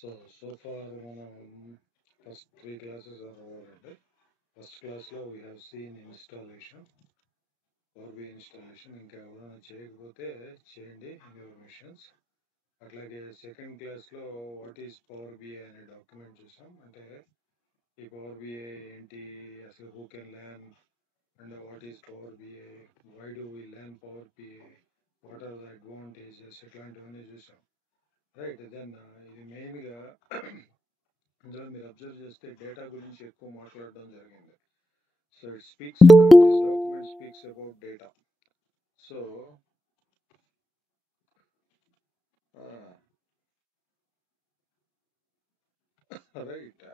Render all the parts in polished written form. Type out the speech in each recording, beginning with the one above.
So far, first three classes are over. And first class లో we have seen installation, Power BI installation. ఇంకా ఎవరైనా చేయకపోతే చేయండి in your missions. అట్లాగే second క్లాస్లో వాట్ ఈస్ పవర్ బిఐ అనే document చూసాం. అంటే ఈ పవర్ బిఐ ఏంటి, అసలు who can learn, and what is power BI, why do we learn power BI, what are the advantages, ఇట్లాంటివన్నీ చూసాం. రైట్. దెన్ ఇది మెయిన్గా ఇందులో మీరు అబ్జర్వ్ చేస్తే డేటా గురించి ఎక్కువ మాట్లాడడం జరిగింది. So it speaks about this document speaks about data. So right,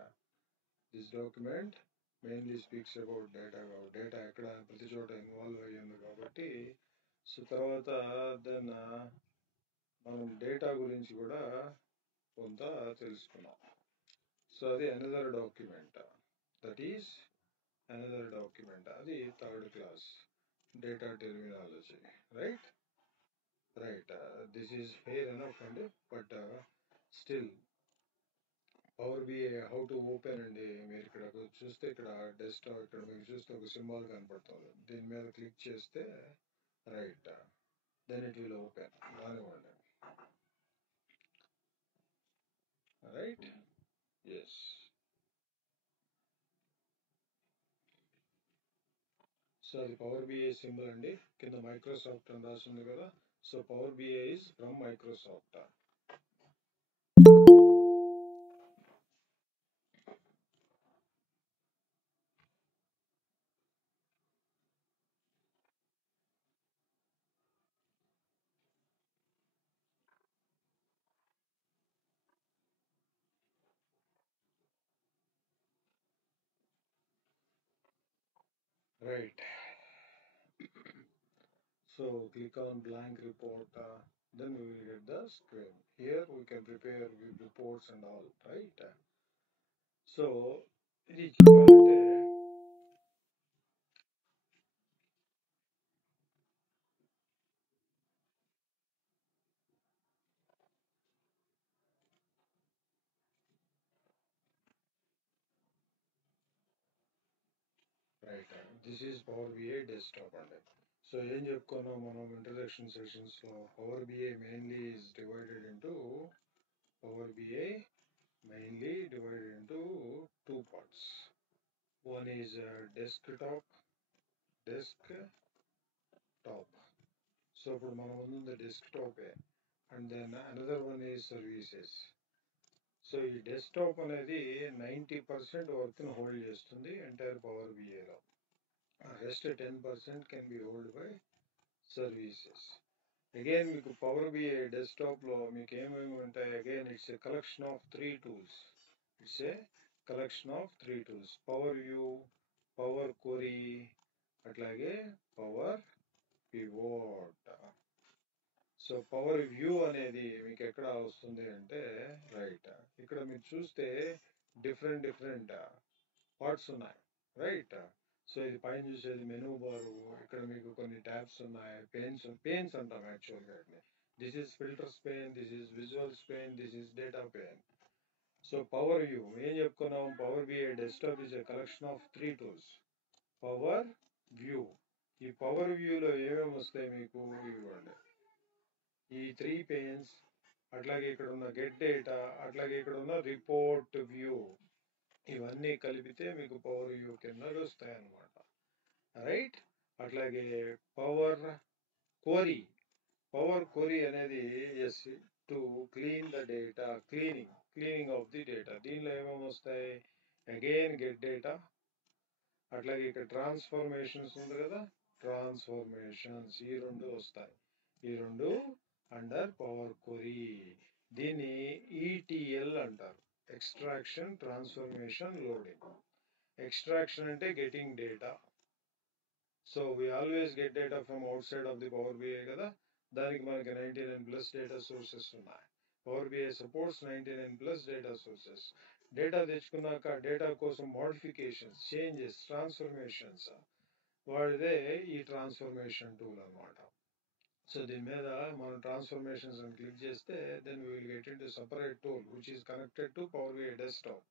this document mainly speaks about data. Data ఎక్కడ ప్రతి చోట ఇన్వాల్వ్ అయ్యింది కాబట్టి. సో తర్వాత దెన్ మనం డేటా గురించి కూడా కొంత తెలుసుకున్నాం. సో అది another document, that is another document, అది third class data terminology. Right. Right, this is fair enough అండి. But still power BI how to open అండి. మీరు ఇక్కడ చూస్తే ఇక్కడ డెస్క్టాప్, ఇక్కడ మీకు చూస్తే ఒక సింబల్ కనపడుతుంది. దీని మీద క్లిక్ చేస్తే right, then it will open. కానివ్వండి. రైట్. ఎస్. సో అది పవర్ బిఐ సింబల్ అండి. కింద మైక్రోసాఫ్ట్ అని రాసింది కదా. So power BI is from Microsoft. Right. So click on blank report, then we will get the screen. Here we can prepare reports and all, right? So ఇది చెప్పాలంటే right, this is power BI desktop అండి. So ఏం చెప్పుకున్నాం మనం introduction సెషన్స్లో, power BI mainly is divided into power BI mainly divided into two parts. One is desktop. So ఇప్పుడు మనం ముందు డెస్క్టాపే, and then another one is services. So ఈ డెస్క్టాప్ అనేది 90% వర్క్ని హోల్డ్ చేస్తుంది ఎంటైర్ పవర్ బిఐలో. Rest 10% can be hold by services. Again మీకు పవర్ బిఐ డెస్క్టాప్లో మీకు ఏమేమి ఉంటాయి, again it's a collection of three tools. Power view, power query, అట్లాగే power pivot. So power view అనేది మీకు ఎక్కడ వస్తుంది అంటే రైట్, ఇక్కడ మీరు చూస్తే డిఫరెంట్ పార్ట్స్ ఉన్నాయి. రైట్. సో ఇది పైన చూసేది మెనూ బారు. ఇక్కడ మీకు కొన్ని ట్యాబ్స్ ఉన్నాయి, పెయిన్స్ అంటాం యాక్చువల్గా. This is filters pane, this is visuals pane, this is data pane. So power view ఏం చెప్పుకున్నాం, power BI desktop is a collection of three tools. Power view, ఈ పవర్ వ్యూలో ఏమేమి వస్తాయి మీకు ఇవ్వండి, ఈ త్రీ పెయిన్స్, అట్లాగే ఇక్కడ ఉన్న గెట్ డేటా, అట్లాగే ఇక్కడ ఉన్న రిపోర్ట్ వ్యూ, ఇవన్నీ కలిపితే మీకు పవర్ వ్యూ కింద వస్తాయి అన్నమాట. రైట్. అట్లాగే పవర్ క్వరీ అనేది is to clean the data, cleaning of the data. దీనిలో ఏమేమి వస్తాయి, అగైన్ గెట్ డేటా, అట్లాగే ఇక్కడ ట్రాన్స్ఫర్మేషన్స్ ఉంది కదా, ట్రాన్స్ఫర్మేషన్స్, ఈ రెండు వస్తాయి. ఈ రెండు అండర్ పవర్ క్వరీ. దీన్ని ఈటీఎల్ అంటారు, ఎక్స్ట్రాక్షన్, ట్రాన్స్ఫర్మేషన్, లోడింగ్. ఎక్స్ట్రాక్షన్ అంటే getting data. So we always get data from outside of the power BI కదా. దానికి మనకి 99+ డేటా సోర్సెస్ ఉన్నాయి. Power BI supports 99+ data sources. Data తెచ్చుకున్నాక డేటా కోసం modifications, changes, transformations వాడిదే ఈ ట్రాన్స్ఫర్మేషన్ టూల్ అన్నమాట. సో దీని మీద మనం ట్రాన్స్ఫర్మేషన్స్ అని క్లిక్ చేస్తే then we will get into separate tool which is connected to power BI desktop.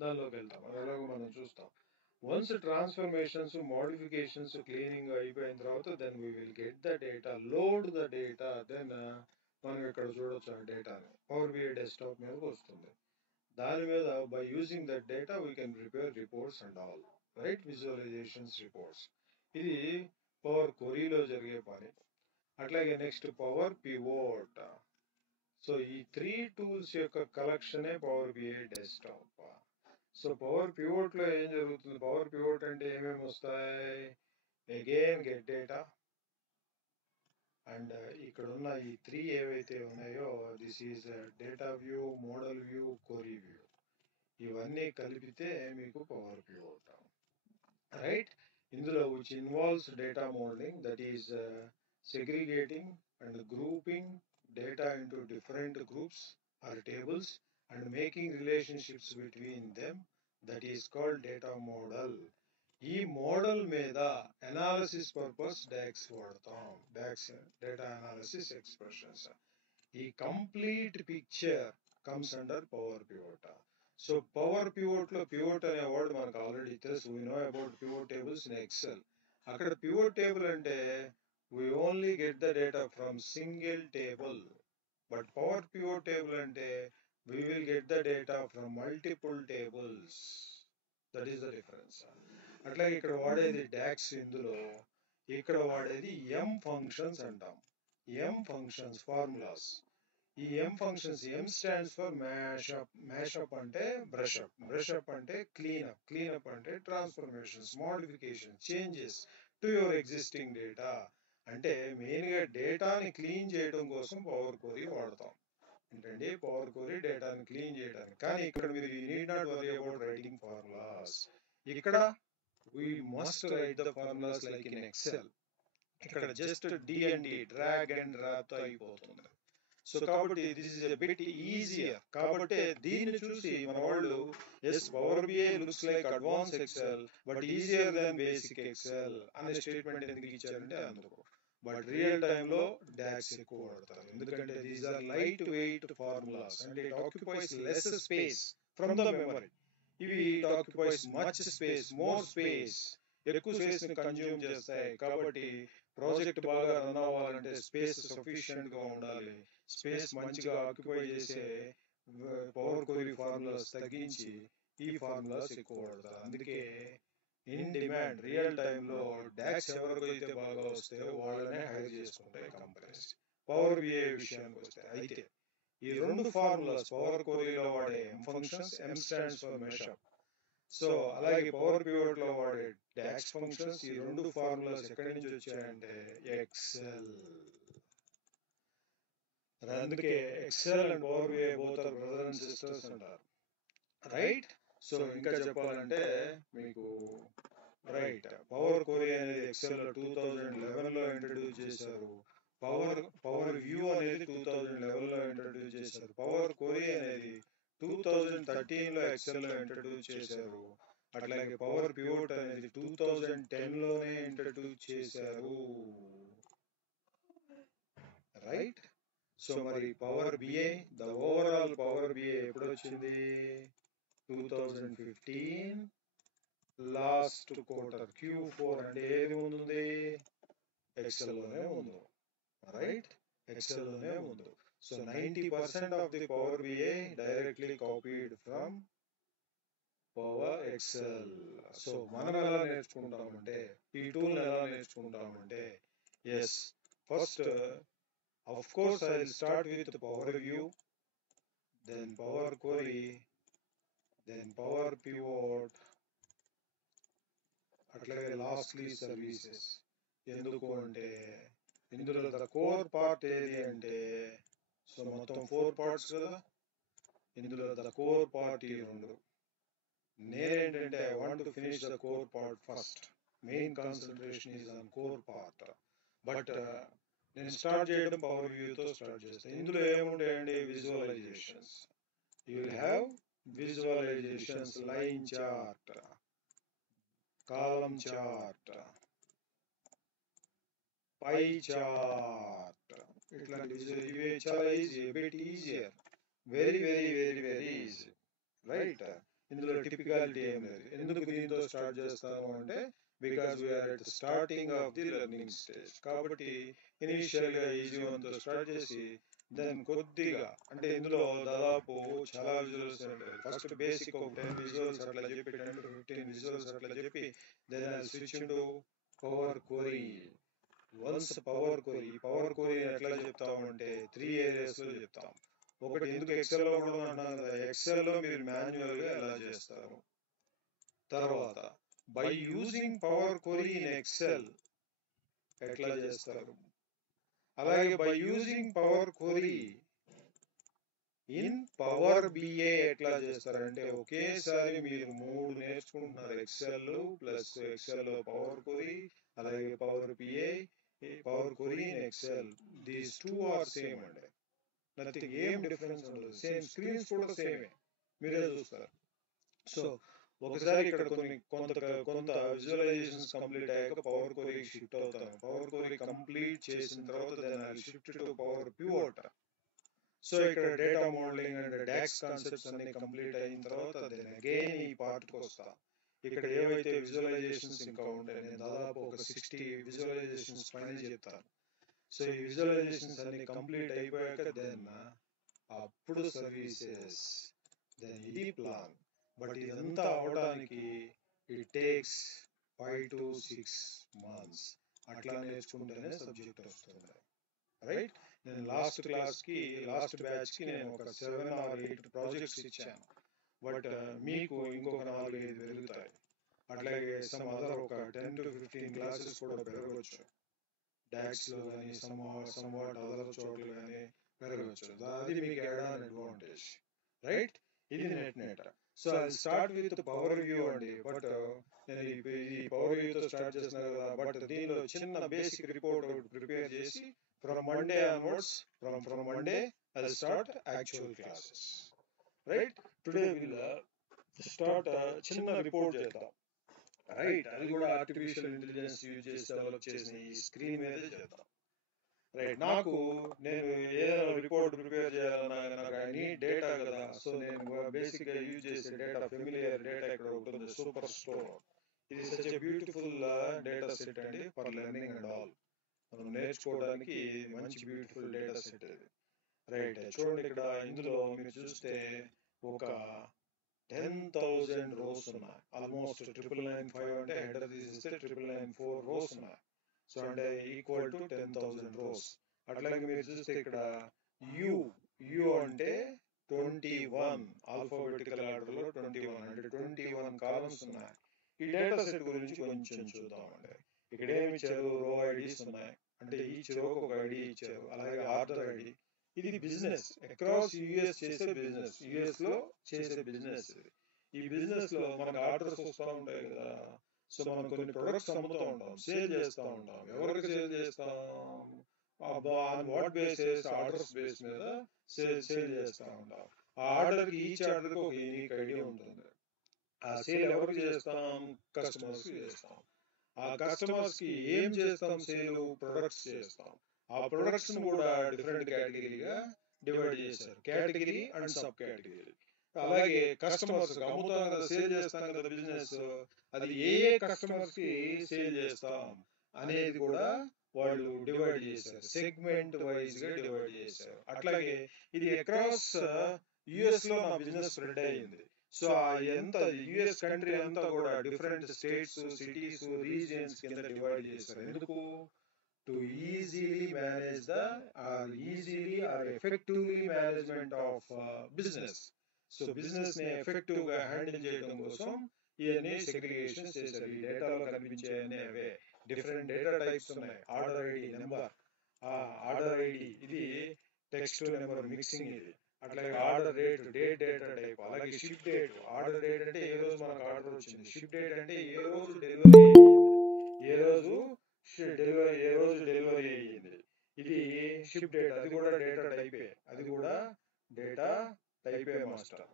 దానిలోకి వెళ్తాం, ఎలాగో మనం చూస్తాం. వన్స్ ట్రాన్స్ఫర్మేషన్స్, మోడిఫికేషన్స్, క్లీనింగ్ అయిపోయిన తర్వాత then we will get the data, load the data. Then మనం ఇక్కడ చూడొచ్చు ఆ డేటాని పవర్ బిఐ డెస్క్టాప్ మీదకి వస్తుంది. దాని మీద by using that data we can prepare reports and all, right, visualizations reports. ఇది పవర్ క్వరీలో జరిగే పని. అట్లాగే నెక్స్ట్ పవర్ పివోట్. సో ఈ 3 టూల్స్ యొక్క కలెక్షనే power BI desktop. So power pivot లో ఏం జరుగుతుంది? పవర్ పివోట్ అంటే ఏమేమి వస్తాయి? అగైన్ గెట్ డేటా అండ్ ఇక్కడ ఉన్న ఈ 3 ఏవైతే ఉన్నాయో this is data view, model view, query view. ఇవన్నీ కలిపితే మీకు పవర్ పివోట్, రైట్. ఇందులో which involves data modeling, that is segregating and grouping data into different groups or tables and making relationships between them, that is called data model. ఈ model మీద analysis purpose DAX వాడతాం, DAX data analysis expressions. ఈ complete picture comes under power pivot. So power pivot లో pivot అనే word మనకు already తెలుసు. We know about pivot tables in Excel. అక్కడ pivot table అంటే we only get the data from single table. But power pivot table అంటే we will get the data from multiple tables. That is the difference. అట్లాగే ఇక్కడ వాడేది docs, ఇందులో ఇక్కడ వాడేది M functions అంటాం. M functions formulas. ఈ M functions, M stands for mashup. Mashup అంటే బ్రషప్, బ్రషప్ అంటే క్లీనప్, క్లీనప్ అంటే transformations, modification, changes to your existing data. అంటే మెయిన్ గా డేటాని క్లీన్ చేయడం కోసం పవర్ క్వరీ వాడతాం. ఏంటండి, పవర్ క్వరీ డేటాని క్లీన్ చేయడానికి. కానీ ఇక్కడ మీరు you need not worry about writing formulas. ఇక్కడ we must write the formulas like in Excel. ఇక్కడ just DMD, drag and drop తో అయిపోతుంది. సో కాబట్టి this is a bit easier. కాబట్టి దీన్ని చూసి మన వాళ్ళు as power BI looks like advance Excel but easier than basic Excel అనే స్టేట్మెంట్ ఎందుకు ఇచ్చారంటే అందుకు. బట్ రియల్ టైమ్ లో డాక్స్ ఎక్కువ వాడతారు, ఎందుకంటే these are light weight formulas and it occupies less space from the memory. ఇవి it occupies much space, more space, ఎక్కువ స్పేస్ ని కన్జ్యూమ్ చేస్తాయి. కాబట్టి ప్రాజెక్ట్ బాగా రన్ అవ్వాలంటే స్పేస్ సఫిషియెంట్ గా ఉండాలి. స్పేస్ మంచిగా ఆక్యుపై చేసే పవర్ క్వరీ ఫార్ములాస్ తగ్గించి ఈ ఫార్ములాస్ ఎక్కువ వాడతారు. అందుకే ఇన్ డిమాండ్ రియల్ టైమ్ లో డాక్స్ ఎవరికైతే బాగా వస్తే వాళ్ళనే హైర్ చేసుకుంటాయి కంపెనీస్. పవర్ బిఐ విషయానికి వస్తే అయితే ఈ రెండు ఫార్ములాస్ పవర్ క్వరీలో వాడే M functions, M stands for mashup. So అలాగే పవర్ పివోట్ లో వాడే డాక్స్ ఫంక్షన్స్, ఈ రెండు ఫార్ములాస్ ఎక్కడి నుంచి వచ్చాయంటే ఎక్సెల్. అందుకే Excel and power BI both are brother and sisters అంటారు, రైట్. సో ఇంకా చెప్పాలంటే మీకు రైట్, పవర్ క్వరీ అనేది ఎక్సెల్ లో 2011 లో ఇంట్రడ్యూస్ చేశారు. పవర్ వ్యూ అనేది 2011 లో ఇంట్రడ్యూస్ చేశారు. పవర్ క్వరీ అనేది 2013 లో ఎక్సెల్ లో ఇంట్రడ్యూస్ చేశారు. అట్లాగే పవర్ పివోట్ అనేది 2010 లోనే ఇంట్రడ్యూస్ చేశారు, రైట్. సో మరి power BI, the overall power BI ఎప్పుడు వచ్చింది? 2015 లాస్ట్ క్వార్టర్ Q4. అంటే ఏది ఉంది? ఎక్సెల్ లోనే ఉంది, రైట్, ఎక్సెల్ లోనే ఉంది. So 90% of the power BI directly copied from power Excel. So మనం ఎలా నేర్చుకుంటామంటే, ఈ టూల్ ఎలా నేర్చుకుంటామంటే, as first of course I will start with power view, then power query, then power pivot, అట్లాగే లాస్ట్లీ సర్వీసెస్. ఎందుకు అంటే ఇందులో ద కోర్ పార్ట్ ఏది అంటే, సో మొత్తం 4 పార్ట్స్ కదా, ఇందులో ద కోర్ పార్ట్ ఈ రెండు. నేనేంటంటే I want to finish the core part first. Main concentration is on core part. But నేను స్టార్ట్ చేయడం పవర్ వ్యూతో స్టార్ట్ చేస్తాను. ఇందులో ఏముంటాయండి? Visualisations. You will have visualisations, line chart, column chart, pie chart. ఇట్లాంటి ఇవి చాలా easy, bit easier, very very very very easy, right. ఇందులో టిపికాలిటీ ఏం లేదు. ఎందుకు దీంతో స్టార్ట్ చేస్తాము అంటే because we're at starting of the learning stage. కాబట్టి ఇనిషియల్ గా ఈజీ వన్తో స్టార్ట్ చేసి దెన్ కొద్దిగా, అంటే ఇందులో దాదాపు చాలా విజువల్స్ ఉంటాయి. ఫస్ట్ బేసిక్ ఒక 10 విజువల్స్ అట్లా చెప్పి 10 to 15 విజువల్స్ అట్లా చెప్పి then I switch into power query. Once power query ఎట్లా చెప్తామంటే 3 areas లో చెప్తాం. ఒకటి ఎందుకు ఎక్సెల్ లో కూడా అంటున్నాను కదా, ఎక్సెల్ లో మీరు మాన్యువల్ గా ఎలా చేస్తారు. తర్వాత by using power query in Excel ఎట్లా చేస్తారు. అలాగే by using power query in power BI ఎట్లా చేస్తారంటే ఒకేసారి మీరు 3 నేర్చుకుంటున్నారు. ఎక్సెల్ ప్లస్ ఎక్సెల్ లో పవర్ క్వరీ, అలాగే power BI, power query in Excel. These 2 are same అండి, నథింగ్, ఏం డిఫరెన్స్ ఉండదు. సేమ్ స్క్రీన్స్ కూడా సేమే, మీరే చూస్తారు. సో ఒకసారి ఇక్కడ కొంత విజువలైజేషన్స్ కంప్లీట్ అయ్యాక పవర్ క్వరీకి షిఫ్ట్ అవుతాను. పవర్ క్వరీ కంప్లీట్ చేసిన తర్వాత then I shift to power pivot. So ఇక్కడ data modelling and DAX concepts అన్ని కంప్లీట్ అయిన తర్వాత దెన్ అగైన్ ఈ పార్ట్కి వస్తా. ఇక్కడ ఏవైతే విజువలైజేషన్స్ ఇంకా ఉంటాయి, నేను దాదాపు ఒక 60 విజువలైజేషన్స్ పైన చెప్తాను. సో ఈ విజువలైజేషన్స్ అన్ని కంప్లీట్ అయిపోయాక దెన్ అప్పుడు సర్వీసెస్, దెన్ ఇది ప్లాన్. బట్ ఇదంతా అవడానికి ఇట్ టేక్స్ 5 to 6 months. అట్లా నేర్చుకుంటేనే సబ్జెక్ట్ వస్తుంది, రైట్. నేను లాస్ట్ బ్యాచ్ కి నేను ఒక 7 or 8 ప్రాజెక్ట్స్ ఇచ్చాను. బట్ మీకు ఇంకొక 4-5 పెరుగుతాయి. అట్లాగే సమ్ అదర్ ఒక 10 to 15 క్లాసెస్ కూడా పెరగవచ్చు. డాక్స్ లో కానీ సమ్వాట్ అదర్ చోట్ల కానీ పెరగవచ్చు. అది మీకు యాడ్ ఆన్ అడ్వాంటేజ్, రైట్. ఇది net. So I start with power view అండి. బట్ నేను ఈ పవర్ వ్యూతో స్టార్ట్ చేస్తున్నా కదా, బట్ దీనిలో చిన్న బేసిక్ రిపోర్ట్ ప్రిపేర్ చేసి from Monday onwards, from Monday I start actual classes, right. Today will start చిన్న రిపోర్ట్ చేద్దాం, రైట్. అది కూడా ఆర్టిఫిషియల్ ఇంటెలిజెన్స్ యూజ్ చేసి డెవలప్ చేసిన ఈ స్క్రీన్ మీదే చేద్దాం, రైట్. నేను ఏదైనా రిపోర్ట్ ప్రిపేర్ చేయాలన్నా నాకు ఐ నీడ్ డేటా కదా. సో నేను బేసిక్ గా యూజ్ చేసే డేటా, ఫెమిలియర్ డేటా ఇక్కడ ఉంటుంది, సూపర్ స్టోర్. ఇది such a beautiful data set అండి ఫర్ లెర్నింగ్ అండ్ ఆల్. మనం నేర్చుకోవడానికి మంచి బ్యూటిఫుల్ డేటా సెట్ ఇది, రైట్. చూడండి ఇక్కడ ఇందులో మీరు చూస్తే ఒక 10,000 రోస్ ఉన్నాయి. ఆల్మోస్ట్ 995 అంటే హెడర్ తీసేస్తే 994 రోస్ ఉన్నాయి. సో అంటే ఈక్వల్ టు 10,000 రోస్. అట్లాగే మీరు చూస్తే ఇక్కడ యు అంటే 21, ఆల్ఫాబెటికల్ ఆర్డర్ లో 21 అంటే 21 కాలమ్స్ ఉన్నాయి. ఈ డేటా సెట్ గురించి కొంచెం చూద్దామండి. ఇక్కడ ఏమి ఇచ్చారు, రో ఐడీస్ ఉన్నాయి, అంటే ఈచ్ రోకి ఒక ఐడి ఇచ్చారు. అలాగే ఆర్డర్ ఐడి. ఇది బిజినెస్, అక్రాస్ యుఎస్ చేసే బిజినెస్, యుఎస్ లో చేసే బిజినెస్. ఈ బిజినెస్ లో మనకు ఆర్డర్స్ వస్తూ ఉంటాయి కదా. సో మనం కొన్ని ప్రొడక్ట్స్ అమ్ముతూ ఉంటాం, సేల్ చేస్తూ ఉంటాం. ఎవరికి సేల్ చేస్తాం, on what basis, orders base మీద సేల్ చేస్తూ ఉంటాం. ఆ ఆర్డర్కి ఈచ్ ఆర్డర్కి ఒక యూనిక్ ఐడి ఉంటుంది. ఆ సేల్ ఎవరికి చేస్తాం, కస్టమర్స్ కి చేస్తాం. ఆ కస్టమర్స్ కి ఏం చేస్తాం, సేల్ ప్రొడక్ట్స్ చేస్తాం. ఆ ప్రొడక్ట్స్ ను కూడా డిఫరెంట్ కేటగిరీగా డివైడ్ చేశారు, కేటగిరీ అండ్ సబ్ కేటగిరీ. అలాగే కస్టమర్స్ అమ్ముతాం కదా, సేల్ చేస్తాం కదా బిజినెస్, అది ఏ కస్టమర్స్ కి సేల్ చేస్తాం అనేది కూడా వాళ్ళు డివైడ్ చేశారు, సెగ్మెంట్ వైజ్ గా డివైడ్ చేశారు. అట్లాగే ఇది అక్రాస్ యుఎస్ లో నా బిజినెస్ స్ప్రెడ్ అయ్యింది. సో ఎంత యుఎస్ కంట్రీ అంతా కూడా డిఫరెంట్ స్టేట్స్, సిటీస్, రీజియన్స్ కింద డివైడ్ చేశారు. ఎందుకు, to easily manage or effectively management of business. So business ని ఎఫెక్టివ్ గా హ్యాండిల్ చేయడం కోసం ఇవన్నీ సెగ్రిగేషన్ చేశారు. ఈ డేటాలో కనిపించే అవే డిఫరెంట్ డేటా టైప్స్ ఉన్నాయి. Order ID, number, order ID ఇది టెక్స్ట్ నెంబర్ మిక్సింగ్ ఇది. అట్లాగే ఆర్డర్ డేట్, డేటా టైప్. అలాగే షిప్ డేట్, ఆర్డర్ డేట్ అంటే ఏ రోజు మనకు ఆర్డర్ వచ్చింది, షిప్ డేట్ అంటే ఏ రోజు డెలివరీ అయ్యింది, ఏ రోజు డెలివరీ అయ్యింది. ఇది షిప్ డేట్, అది కూడా డేటా టైపే master,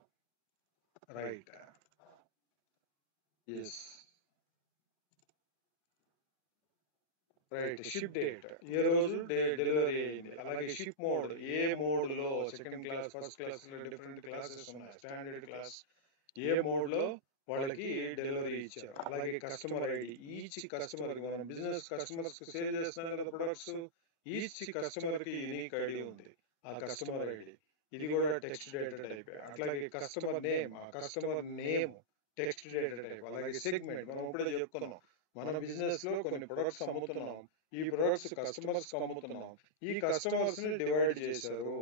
right. Yes, right. Ship date ఏ రోజు డెలివరీ అయింది. అలాగే షిప్ మోడ్ ఏ మోడ్ లో, second class, first class, different classes ఉన్నాయి. స్టాండర్డ్ క్లాస్ ఏ మోడ్ లో వాళ్ళకి డెలివరీ ఇచ్చారు. అలాగే కస్టమర్ ఐడి, ఈచ్ కస్టమర్ కి, మనం బిజినెస్ కస్టమర్స్ సేల్ చేస్తున్నాం కదా ప్రొడక్ట్స్, ఈచ్ కస్టమర్ కి యూనిక్ ఐడి ఉంది, ఆ కస్టమర్ ఐడి. ఇది కూడా టెక్స్ట్ డేటా టైప్. అట్లాగే కస్టమర్ నేమ్, ఆ customer name text data type. అలాగే సెగ్మెంట్, మనం ఇప్పుడే చెప్పుకున్నాం, మన బిజినెస్ లో కొన్ని ప్రొడక్ట్స్ అమ్ముతున్నాం, ఈ ప్రొడక్ట్స్ కస్టమర్స్ అమ్ముతున్నాం, ఈ కస్టమర్స్ ని డివైడ్ చేశారు.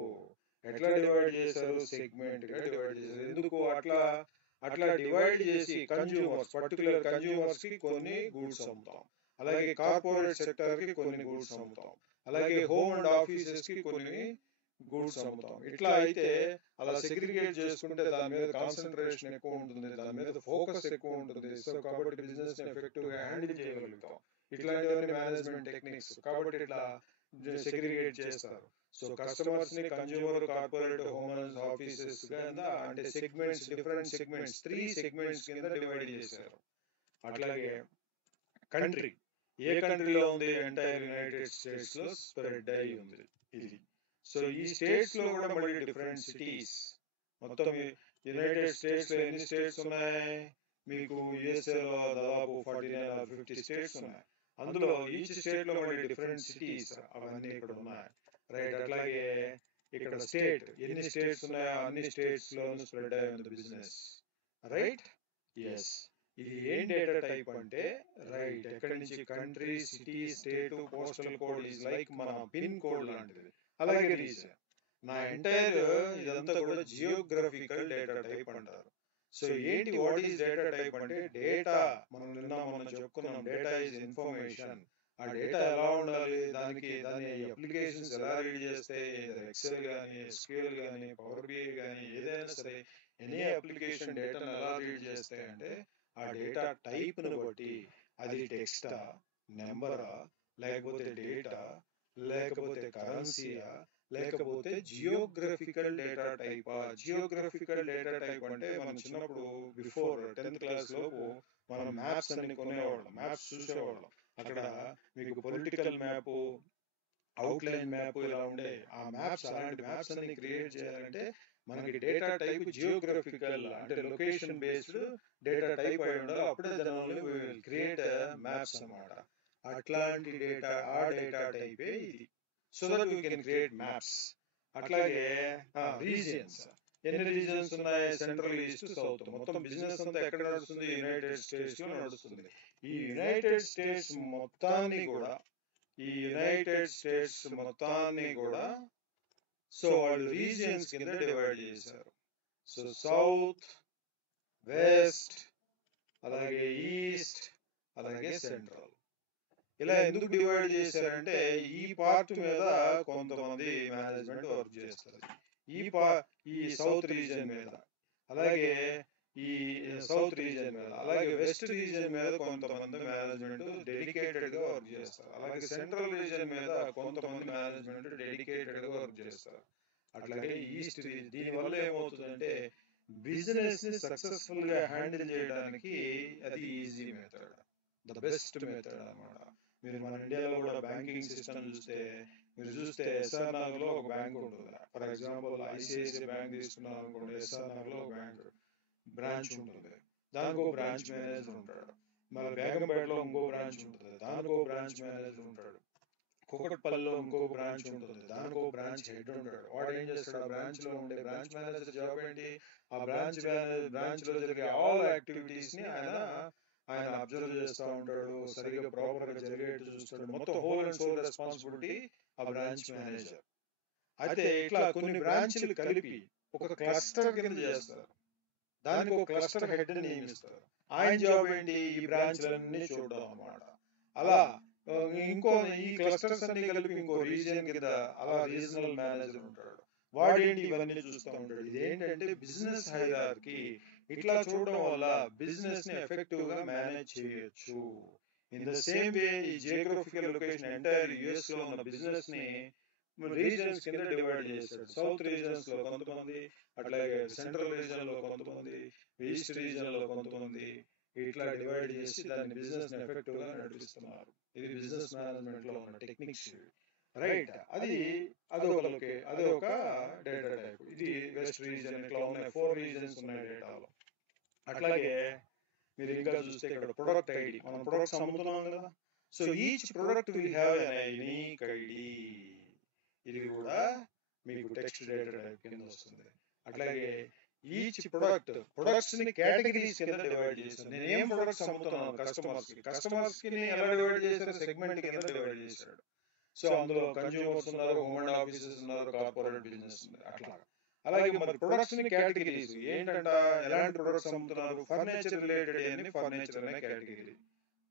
ఎట్లా డివైడ్ చేశారు? సెగ్మెంట్ గా డివైడ్ చేశారు. ఎందుకు అట్లా? అట్లా డివైడ్ చేసి కన్జ్యూమర్స్, పర్టికులర్ కన్జ్యూమర్స్ కి కొన్ని గూడ్స్ అమ్ముతాం, అలాగే కార్పొరేట్ సెక్టర్ కి కొన్ని గూడ్స్ అమ్ముతాం, అలాగే హోమ్ అండ్ ఆఫీసెస్ కి కొన్ని గూడ్స్ అమ్ముతాం. ఇట్లా అయితే అలా సెగ్రిగేట్ చేసుకుంటే దాని మీద కాన్సన్ట్రేషన్ ఎక్కువ ఉంటుంది, దాని మీద ఫోకస్ ఎక్కువ ఉంటుంది. సో కాబట్టి బిజినెస్ ని ఎఫెక్టివ్ గా హ్యాండిల్ చేయగలుగుతాం. ఇట్లాంటివన్నీ మేనేజ్మెంట్ టెక్నిక్స్. కాబట్టి ఇట్లా సెగ్రిగేట్ చేస్తారు. సో కస్టమర్స్ ని consumer, corporate, home and offices కింద, అంటే సెగ్మెంట్స్, డిఫరెంట్ సెగ్మెంట్స్, 3 సెగ్మెంట్స్ కింద డివైడ్ చేశారు. అట్లాగే కంట్రీ, ఏ కంట్రీలో ఉంది? ఎంటైర్ యునైటెడ్ స్టేట్స్ లో స్ప్రెడ్ అయి ఉంది ఇది. సో ఈ స్టేట్స్ లో కూడా మళ్ళీ డిఫరెంట్ సిటీస్. మొత్తం యునైటెడ్ స్టేట్స్ లో ఎన్ని స్టేట్స్ ఉన్నాయి? మీకు యుఎస్ఏ లో దాదాపు 49 or 50 స్టేట్స్ ఉన్నాయి. అందులో ఈచ్ స్టేట్ లో మళ్ళీ డిఫరెంట్ సిటీస్ అవన్నీ ఇక్కడ ఉన్నాయి. రైట్. అట్లాగే ఇక్కడ స్టేట్, ఎన్ని స్టేట్స్ ఉన్నాయో అన్ని స్టేట్స్ లోను స్ప్రెడ్ అయి ఉంది బిజినెస్. రైట్. ఎస్. ఇది ఏం డేటా టైప్ అంటే, రైట్, ఎక్కడి నుంచి? Country, city, state, postal code is like మన పిన్ కోడ్ లాంటిది. అలాగే రీజన్. నా ఎంటైర్ ఇదంతా కూడా జియోగ్రఫికల్ డేటా టైప్ అంటారు. సో ఏంటి, వాట్ ఈస్ డేటా టైప్ అంటే, డేటా మనం చెప్పుకున్నాం, డేటా ఈజ్ ఇన్ఫర్మేషన్. ఆ డేటా ఎలా ఉండాలి, దాని అప్లికేషన్స్ ఎలా రీడ్ చేస్తే, ఎక్సెల్ కానీ, ఎస్క్యూఎల్ కానీ, పవర్ బిఐ కానీ, ఏదైనా సరే ఎనీ అప్లికేషన్ డేటాను ఎలా రీడ్ చేస్తాయి అంటే, ఆ డేటా టైప్ ను బట్టి, అది టెక్స్టా, నెంబరా, లేకపోతే డేటా, లేకపోతే కరెన్సీయా, లేకపోతే జియోగ్రఫికల్ డేటా టైపా. జియోగ్రఫికల్ డేటా టైప్ అంటే, మనం చిన్నప్పుడు బిఫోర్ 10th క్లాస్ లోపు మనం మ్యాప్స్ అన్ని కొనేవాళ్ళం, మ్యాప్స్ చూసేవాళ్ళం. అక్కడ మీకు పొలిటికల్ మ్యాప్, అవుట్లైన్ మ్యాప్ ఇలా ఉండే. ఆ మ్యాప్స్, అలాంటి మ్యాప్స్ అన్ని క్రియేట్ చేయాలంటే మనకి డేటా టైప్ జియోగ్రఫికల్, అంటే లొకేషన్ బేస్డ్ డేటా టైప్ అయి ఉండాలి. అప్పుడే దానివల్ల క్రియేట్ మ్యాప్స్ అన్నమాట. అట్లాంటి డేటా, ఆ డేటా టైపే ఇది. So that we can create maps. అట్లాగే రీజియన్స్, ఎన్ని రీజియన్స్ ఉన్నాయి? Central, east, south. మొత్తం బిజినెస్ అంతా ఎక్కడ నడుస్తుంది? యునైటెడ్ స్టేట్స్ లో నడుస్తుంది. ఈ యునైటెడ్ స్టేట్స్ మొత్తాన్ని కూడా, సో వాళ్ళు రీజియన్స్ కింద డివైడ్ చేశారు. సో సౌత్, వెస్ట్, అలాగే ఈస్ట్, అలాగే సెంట్రల్. ఇలా ఎందుకు డివైడ్ చేశారంటే, ఈ పార్ట్ మీద కొంతమంది మేనేజ్మెంట్ వర్క్ చేస్తారు, ఈ సౌత్ రీజియన్ మీద, అలాగే ఈ సౌత్ రీజియన్ మీద, అలాగే వెస్ట్ రీజియన్ మీద కొంతమంది మేనేజ్మెంట్ డెడికేటెడ్ గా వర్క్ చేస్తారు, అలాగే సెంట్రల్ రీజియన్ మీద కొంతమంది మేనేజ్మెంట్ డెడికేటెడ్ గా వర్క్ చేస్తారు. అట్లాగే ఈస్ట్ రీజియన్. దీని వల్ల ఏమవుతుందంటే, బిజినెస్ ని సక్సెస్ఫుల్ గా హ్యాండిల్ చేయడానికి అది easy method, the best method అన్నమాట. మీరు మన ఇండియాలో కూడా బ్యాంకింగ్ సిస్టమ్ చూస్తే ఎస్ఆర్ నగర్ లో ఒక బ్యాంక్ ఉంటుంది. ఫర్ ఎగ్జాంపుల్ ఐసిఐసిఐ బ్యాంక్ తీసుకున్నాం అనుకోండి, ఎస్ఆర్ నగర్ లో ఒక బ్యాంక్ బ్రాంచ్ ఉంటుంది, దానికి ఒక బ్రాంచ్ మేనేజర్ ఉంటాడు. మరి బేగంపేటలో ఇంకో బ్రాంచ్ ఉంటుంది, దానికి ఒక బ్రాంచ్ మేనేజర్ ఉంటాడు. కుకట్పల్లిలో ఇంకో బ్రాంచ్ ఉంటుంది, దానికి ఒక బ్రాంచ్ హెడ్ ఉంటాడు. వాడు ఏం చేస్తాడు? ఆ బ్రాంచ్ లో ఉండే బ్రాంచ్ మేనేజర్ జాబ్ ఏంటి? ఆ బ్రాంచ్ లో జరిగే ఆల్ యాక్టివిటీస్ ని ఆయన అబ్జర్వ్ చేస్తూ ఉంటాడు, సరిగ్గా ప్రాపర్ గా జరిగేట్టు చూస్తాడు. మొత్తం హోల్ అండ్ సోల్ రెస్పాన్సిబిలిటీ ఆ బ్రాంచ్ మేనేజర్. అయితే ఇట్లా కొన్ని బ్రాంచ్లు కలిపి ఒక క్లస్టర్ కింద చేస్తారు, దానికి ఒక క్లస్టర్ హెడ్ నియమిస్తారు. ఆయన జాబ్ ఏంటి? ఈ బ్రాంచ్లన్నీ చూడడం అన్నమాట. అలా ఈ క్లస్టర్స్ అన్ని కలిపి ఇంకో రీజియన్ కింద, అలా రీజనల్ మేనేజర్ ఉంటాడు. వాడేంటి? ఇవన్నీ చూస్తూ ఉంటాడు. ఇదేంటంటే బిజినెస్ హైరార్కీ. ఇట్లా చూడడం వల్ల బిజినెస్ ని ఎఫెక్టివ్ గా మేనేజ్ చేయొచ్చు. ఇన్ ద సేమ్ వే, ఈ జియోగ్రఫికల్ లొకేషన్ ఎంటైర్ యుఎస్ లో ఉన్న బిజినెస్ ని రీజన్స్ కింద డివైడ్ చేశాడు. సౌత్ రీజన్స్ లో కొంతమంది, అట్లాగే సెంట్రల్ రీజన్ లో కొంతమంది, ఈస్ట్ రీజన్ లో కొంతమంది, ఇట్లా డివైడ్ చేసి దాన్ని బిజినెస్ ని ఎఫెక్టివ్ గా నడిపిస్తున్నారు. ఇది బిజినెస్ మేనేజ్మెంట్ లో ఉన్న టెక్నిక్స్, రైట్. అది ఒక డేటా టైప్. ఇది వెస్ట్ రీజన్, ఇట్లా ఉన్నాయి 4 రీజన్స్ ఉన్నాయి డేటాలో. అట్లాగే మీరు ఇంకా చూస్తే ఇక్కడ ప్రొడక్ట్ ఐడి, మనం ప్రొడక్ట్స్ అమ్ముతున్నాం కదా, so each product will have an unique ID. ఇది కూడా మీకు టెక్స్ట్ డేటా టైప్ కింద వస్తుంది. అట్లాగే ఈచ్ ప్రొడక్ట్స్ ని కేటగిరీస్ కింద డివైడ్ చేశారు. నేను ఏం ప్రొడక్ట్స్ అమ్ముతున్నాను కస్టమర్స్ కి ఎలా డివైడ్ చేశారు, సెగ్మెంట్ కింద డివైడ్ చేశాడు. సో అందులో కన్జ్యూమర్స్ ఉన్నారు, హోమ్ అండ్ ఆఫీసెస్ ఉన్నారు, కార్పొరేట్ బిజినెస్ ఉంది, అట్లా. అలాగే మరి ప్రొడక్ట్స్ ని కేటగిరీస్ ఏంటంట, ఎలాంటి ప్రొడక్ట్స్ అమ్ముతున్నారు, ఫర్నిచర్ రిలేటెడ్ అని ఫర్నిచర్ అనే కేటగిరీ.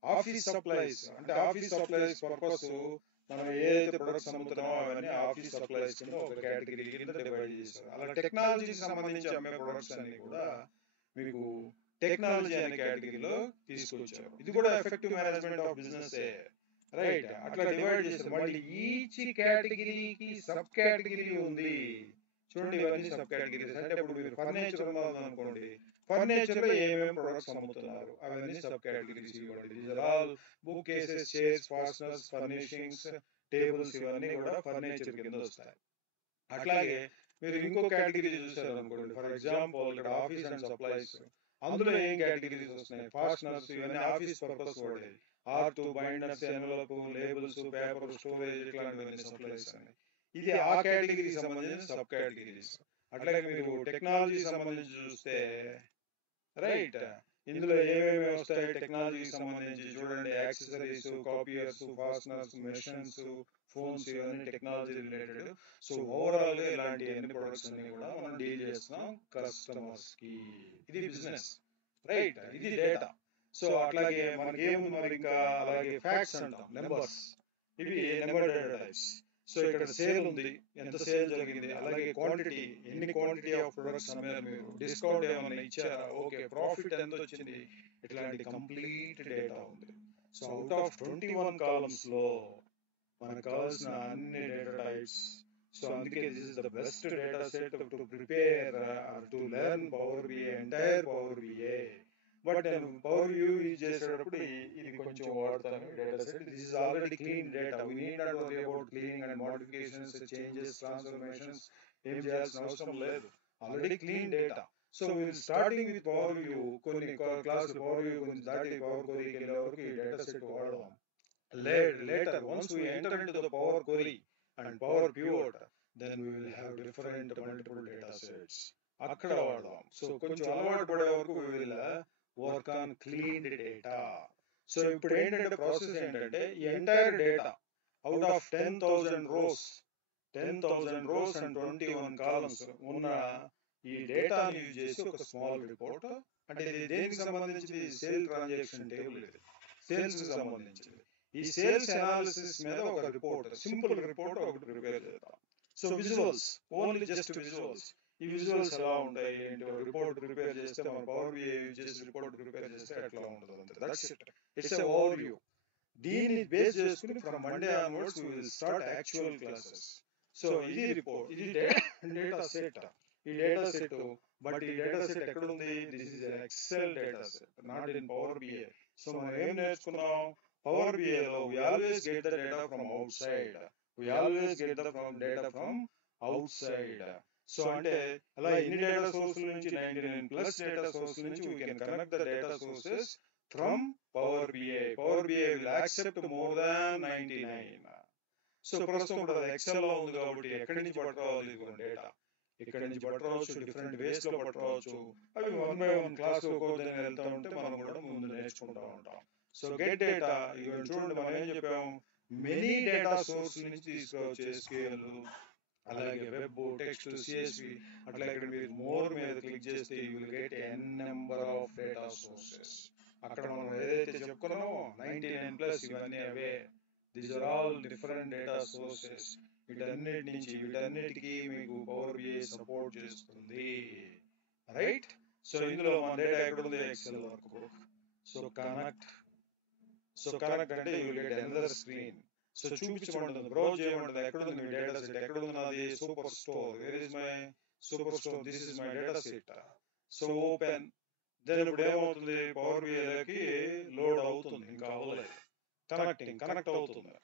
ఆఫీస్ సప్లైస్ అంటే ఆఫీస్ సప్లైస్ పర్పస్ మనం ఏదైతే ప్రొడక్ట్స్ అమ్ముతున్నామో అవన్నీ ఆఫీస్ సప్లైస్ కింద ఒక కేటగిరీ కింద డివైడ్ చేశారు. అలా టెక్నాలజీకి సంబంధించి అమ్మే ప్రొడక్ట్స్ అన్ని కూడా మీకు టెక్నాలజీ అనే కేటగిరీలో తీసుకొచ్చారు. ఇది కూడా effective management of business, right. అట్లా డివైడ్ చేశారు. మళ్ళీ ఈచ్ కేటగిరీకి సబ్ కేటగిరీ ఉంది. చూడండి, ఇవన్నీ సబ్ కేటగిరీస్. అంటే ఇప్పుడు మీరు ఫర్నిచర్ ఉన్నది అనుకోండి, ఫర్నిచర్ లో ఏమేమి ప్రొడక్ట్స్ అమ్ముతున్నారు అవన్నీ సబ్ కేటగిరీస్ ఇవ్వండి. These are all book cases, chairs, fasteners, furnishings, tables, ఇవన్నీ కూడా ఫర్నిచర్ కింద వస్తాయి. అట్లాగే మీరు ఇంకో కేటగిరీ చూసారు అనుకోండి, ఫర్ ఎగ్జాంపుల్ ఇక్కడ ఆఫీస్ అండ్ సప్లైస్, అందులో ఏం కేటగిరీస్ వస్తున్నాయి, ఫాస్టనర్స్, ఇవన్నీ ఆఫీస్ పర్పస్ వాడేది. Art, binders, envelope, labels, paper, storage, ఇట్లాంటివన్నీ సప్లైస్ అని. ఇది ఆ కేటగిరీకి సంబంధించిన సబ్ కేటగిరీస్. అట్లాగే మీరు టెక్నాలజీకి సంబంధించి చూస్తే, రైట్, ఇందులో ఏమేమి వస్తాయి టెక్నాలజీకి సంబంధించి చూడండి, accessories, copiers, fasteners, machines, phones, ఇవన్నీ టెక్నాలజీ రిలేటెడ్. సో ఓవరాల్ గా ఇలాంటి అన్ని ప్రొడక్ట్స్ అన్ని కూడా మనం డీల్ చేస్తున్నాం కస్టమర్స్ కి. ఇది బిజినెస్, రైట్. ఇది డేటా. సో అట్లాగే మనకి ఏముంది మరి ఇంకా, అలాగే ఫ్యాక్ట్స్ అంటాం, నెంబర్స్. ఇవి నెంబర్ డేటా టైప్స్. సో ఇక్కడ సేల్ ఉంది, ఎంత సేల్ జరిగింది, అలాగే క్వాంటిటీ, ఎన్ని క్వాంటిటీ ఆఫ్ ప్రొడక్ట్స్ అమ్మారు మీరు, డిస్కౌంట్ ఏమన్నా ఇచ్చారా, ఓకే, ప్రాఫిట్ ఎంత వచ్చింది, ఇట్లాంటి కంప్లీట్ డేటా ఉంది. సో అవుట్ ఆఫ్ 21 కాలమ్స్ లో మనకు కావాల్సిన అన్ని డేటా టైప్స్. సో అందుకే this is the best data set to prepare or to learn power BI, entire power BI. But నేను పవర్ వ్యూ యూజ్ చేసేటప్పుడు ఇది కొంచెం వాడతాను data set. This is already clean data. We need not worry about cleaning and modifications, changes, transformations ఏం చేయాల్సిన అవసరం లేదు. Already clean data. So we'll starting with power view. కొన్ని క్లాస్ పవర్ వ్యూ గురించి దాటి పవర్ క్వరీకి వెళ్ళే వరకు ఈ డేటా సెట్ వాడదాం. Later, once we enter into the Power Query and Power Pivot, then we will have different multiple data sets. అక్కడ వాడదాం. సో కొంచెం అలవాటు పడే వరకు we will work on cleaned data. So ఇప్పుడు ఏంటంటే ప్రాసెస్ ఏంటంటే, ఈ entire data out of 10,000 rows and 21 columns ఉన్న ఈ డేటాని యూజ్ చేసి ఒక స్మాల్ రిపోర్ట్, అంటే ఇది దేనికి సంబంధించి, సేల్ ట్రాన్సాక్షన్ టేబుల్, ఇది సేల్స్ కి సంబంధించింది. ఈ సేల్స్ అనాలిసిస్ మీద ఒక రిపోర్ట్, సింపుల్ రిపోర్ట్ ఒకటి ప్రిపేర్ చేద్దాం. So visuals, only just visuals. ఈ విజువల్స్ ఎలా ఉంటాయి ఏంటి, రిపోర్ట్ ప్రిపేర్ చేస్తే, మన పవర్ బిఐ యూజ్ చేసి రిపోర్ట్ ప్రిపేర్ చేస్తే ఎట్లా ఉంటుంది అంతే. That's it. It's a overview. దీన్ని బేస్ చేసుకుని from Monday onwards we will start actual classes. So ఇది రిపోర్ట్, ఇది డేటా సెట్. ఈ డేటా సెట్, బట్ ఈ డేటా సెట్ ఎక్కడ ఉంది, this is Excel data set, not in power BI. So మనం ఏం నేర్చుకున్నాం, పవర్ బిఐ లో we always get the data from outside. We always get the data from outside. So అంటే అలా ఎన్ని డేటా సోర్సుల నుంచి, 99+ డేటా సోర్సుల నుంచి we can connect the data sources from Power BI. Power BI will accept more than 99. So ప్రస్తుతం ఇప్పుడు అది XL లో ఉంది కాబట్టి ఎక్కడి నుంచి పట్టుకోవాలి డేటా, ఇక్కడి నుంచి పట్టుకోవచ్చు, డిఫరెంట్ వేస్ లో పట్టుకోవచ్చు. అవి 1 by 1 క్లాస్ ఒక్కోదిన వెళ్తూ ఉంటే మనం కూడా ముందు నేర్చుకుంటూ ఉంటాం. సో గెట్ డేటా, ఇవన్నీ చూడండి, మనం ఏం చెప్పాము, మెనీ డేటా సోర్స్ నుంచి తీసుకోవచ్చు. SQL, అలాగే వెబ్, టెక్స్ట్, CSV. అట్లా ఇక్కడ మీరు మోర్ మీద క్లిక్ చేస్తే you will get n number of data sources. అక్కడ మనం ఏదైతే చెప్పుకున్నామో 99+, ఇవన్నీ అవే. These are all different data sources. వీటన్నిటికీ మీకు పవర్ బిఐ సపోర్ట్ చేస్తుంది, రైట్. సో ఇందులో మన డేటా ఎక్కడ ఉంది, ఎక్సెల్ వరకు. సో కనెక్ట్ అంటే you will get another screen. So చూపించమంటుంది, బ్రౌజ్ చేయమంటుంది, ఎక్కడుంది మీ డేటా సెట్, ఎక్కడుంది నాది super store, where is my super store, this is my data set. So open. Then ఇప్పుడు ఏమవుతుంది, పవర్ బిఐలోకి లోడ్ అవుతుంది, ఇంకా అవ్వలేదు. కనెక్ట్ అవుతుంది.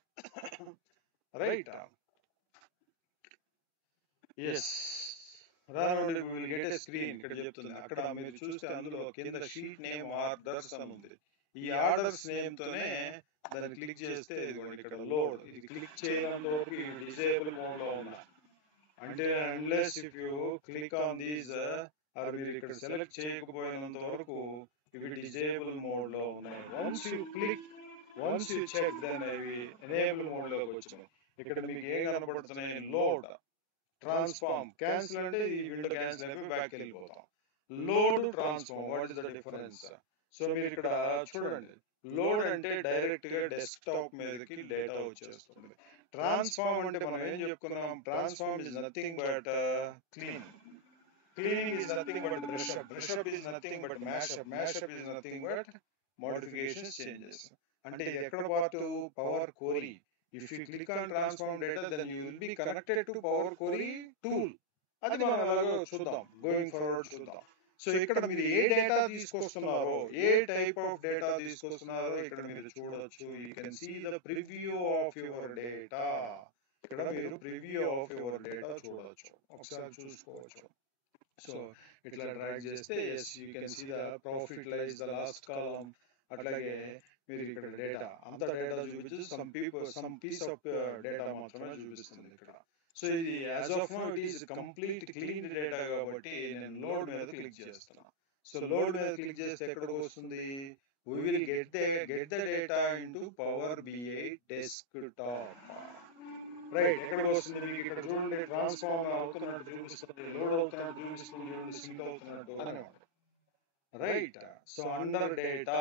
రైట్? ఎస్. రానుండి విల్ గెట్ ఏ స్క్రీన్ ఇక్కడ చెప్తుంది. అక్కడ మీరు చూస్తే అందులో కింద షీట్ నేమ్ ఆర్డర్స్ అని ఉంది. ఈ ఆర్డర్స్ నేమ్ తోనే దాన్ని క్లిక్ చేస్తే ఇదిగోండి ఇక్కడ లోడ్. ఇది క్లిక్ చేయనంత వరకు ఇవి డిజేబుల్ మోడ్ లో ఉన్నాయి. అంటే unless if you click on these are మీరు ఇక్కడ సెలెక్ట్ చేయకపోయినంత వరకు ఇవి డిజేబుల్ మోడ్ లో ఉన్నాయి. వన్స్ యూ చెక్ దెన్ ఇవి ఎనేబుల్ మోడ్ లోకి వచ్చినాయి. ఇక్కడ మీకు ఏం కనబడుతున్నాయి? లోడ్, ట్రాన్స్ఫార్మ్, క్యాన్సిల్ అంటే ఈ విండో క్యాన్సిల్ అయిపోయి బ్యాక్ వెళ్ళిపోతాం. Load, transform, what is the difference? So మీరు ఇక్కడ చూడండి, లోడ్ అంటే డైరెక్ట్ గా డెస్క్టాప్ మీదకి డేటా వచ్చేస్తుంది. ట్రాన్స్ఫార్మ్ అంటే మనం ఏం చెప్పుకున్నాం? Transform is nothing but cleaning is nothing but brush up is nothing but mashup is nothing but modifications, changes. అంటే ఇది ఎక్కడ part? Power query. If you click on transform data, then you will be connected to Power Query tool. అది మనం ఎలాగో చూద్దాం, going forward చూద్దాం. So ఇక్కడ మీరు ఏ డేటా తీసుకొస్తున్నారో, ఏ టైప్ ఆఫ్ డేటా తీసుకొస్తున్నారో ఇక్కడ మీరు చూడొచ్చు. You can see the preview of your data. ఇక్కడ మీరు ప్రివ్యూ ఆఫ్ యువర్ డేటా చూడొచ్చు, ఒకసారి చూసుకోవచ్చు. సో ఇట్లా డ్రాగ్ చేస్తే as you can see the profit lies the last column. అట్లాగే మీరు ఇక్కడ డేటా అంత డేటా చూపించు, సమ్ పీస్ ఆఫ్ డేటా మాత్రమే చూపిస్తుంది ఇక్కడ. సో ఇది as of now it is complete clean data కాబట్టి నేను లోడ్ మీద క్లిక్ చేస్తున్నా. సో లోడ్ మీద క్లిక్ చేస్తే ఎక్కడికి వస్తుంది? we will get the data into Power BI desktop. Right, ఎక్కడికి వస్తుంది? మీకు ఇక్కడ చూడండి, ట్రాన్స్ఫార్మ్ అవుతున్నట్టు చూపిస్తుంది, లోడ్ అవుతున్నట్టు చూపిస్తుంది, సింక్ అవుతున్నట్టు అనేవాడు. Right. So under data,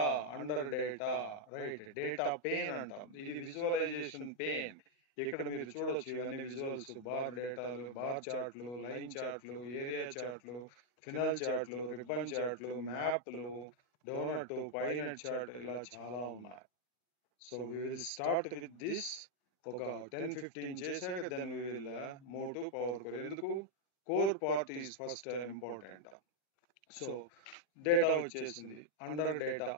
right, data pane అంటాం. ఇది విజువలైజేషన్ పేన్. ఇక్కడ మీరు చూడొచ్చు ఇవన్నీ విజువల్స్, బార్ డేటాలు, బార్ చార్ట్లు, లైన్ చార్ట్లు, ఏరియా చార్ట్లు, ఫినల్ చార్ట్లు, రిబన్ చార్ట్లు, మ్యాప్లు, డోనట్, పైనట్ చార్ట్, ఇలా చాలా ఉన్నాయి. So we will start with this. ఒక 10-15 చేశాక then we will move to power query. ఎందుకు? Core part is first important. So data వచ్చేసింది, అండర్ డేటా.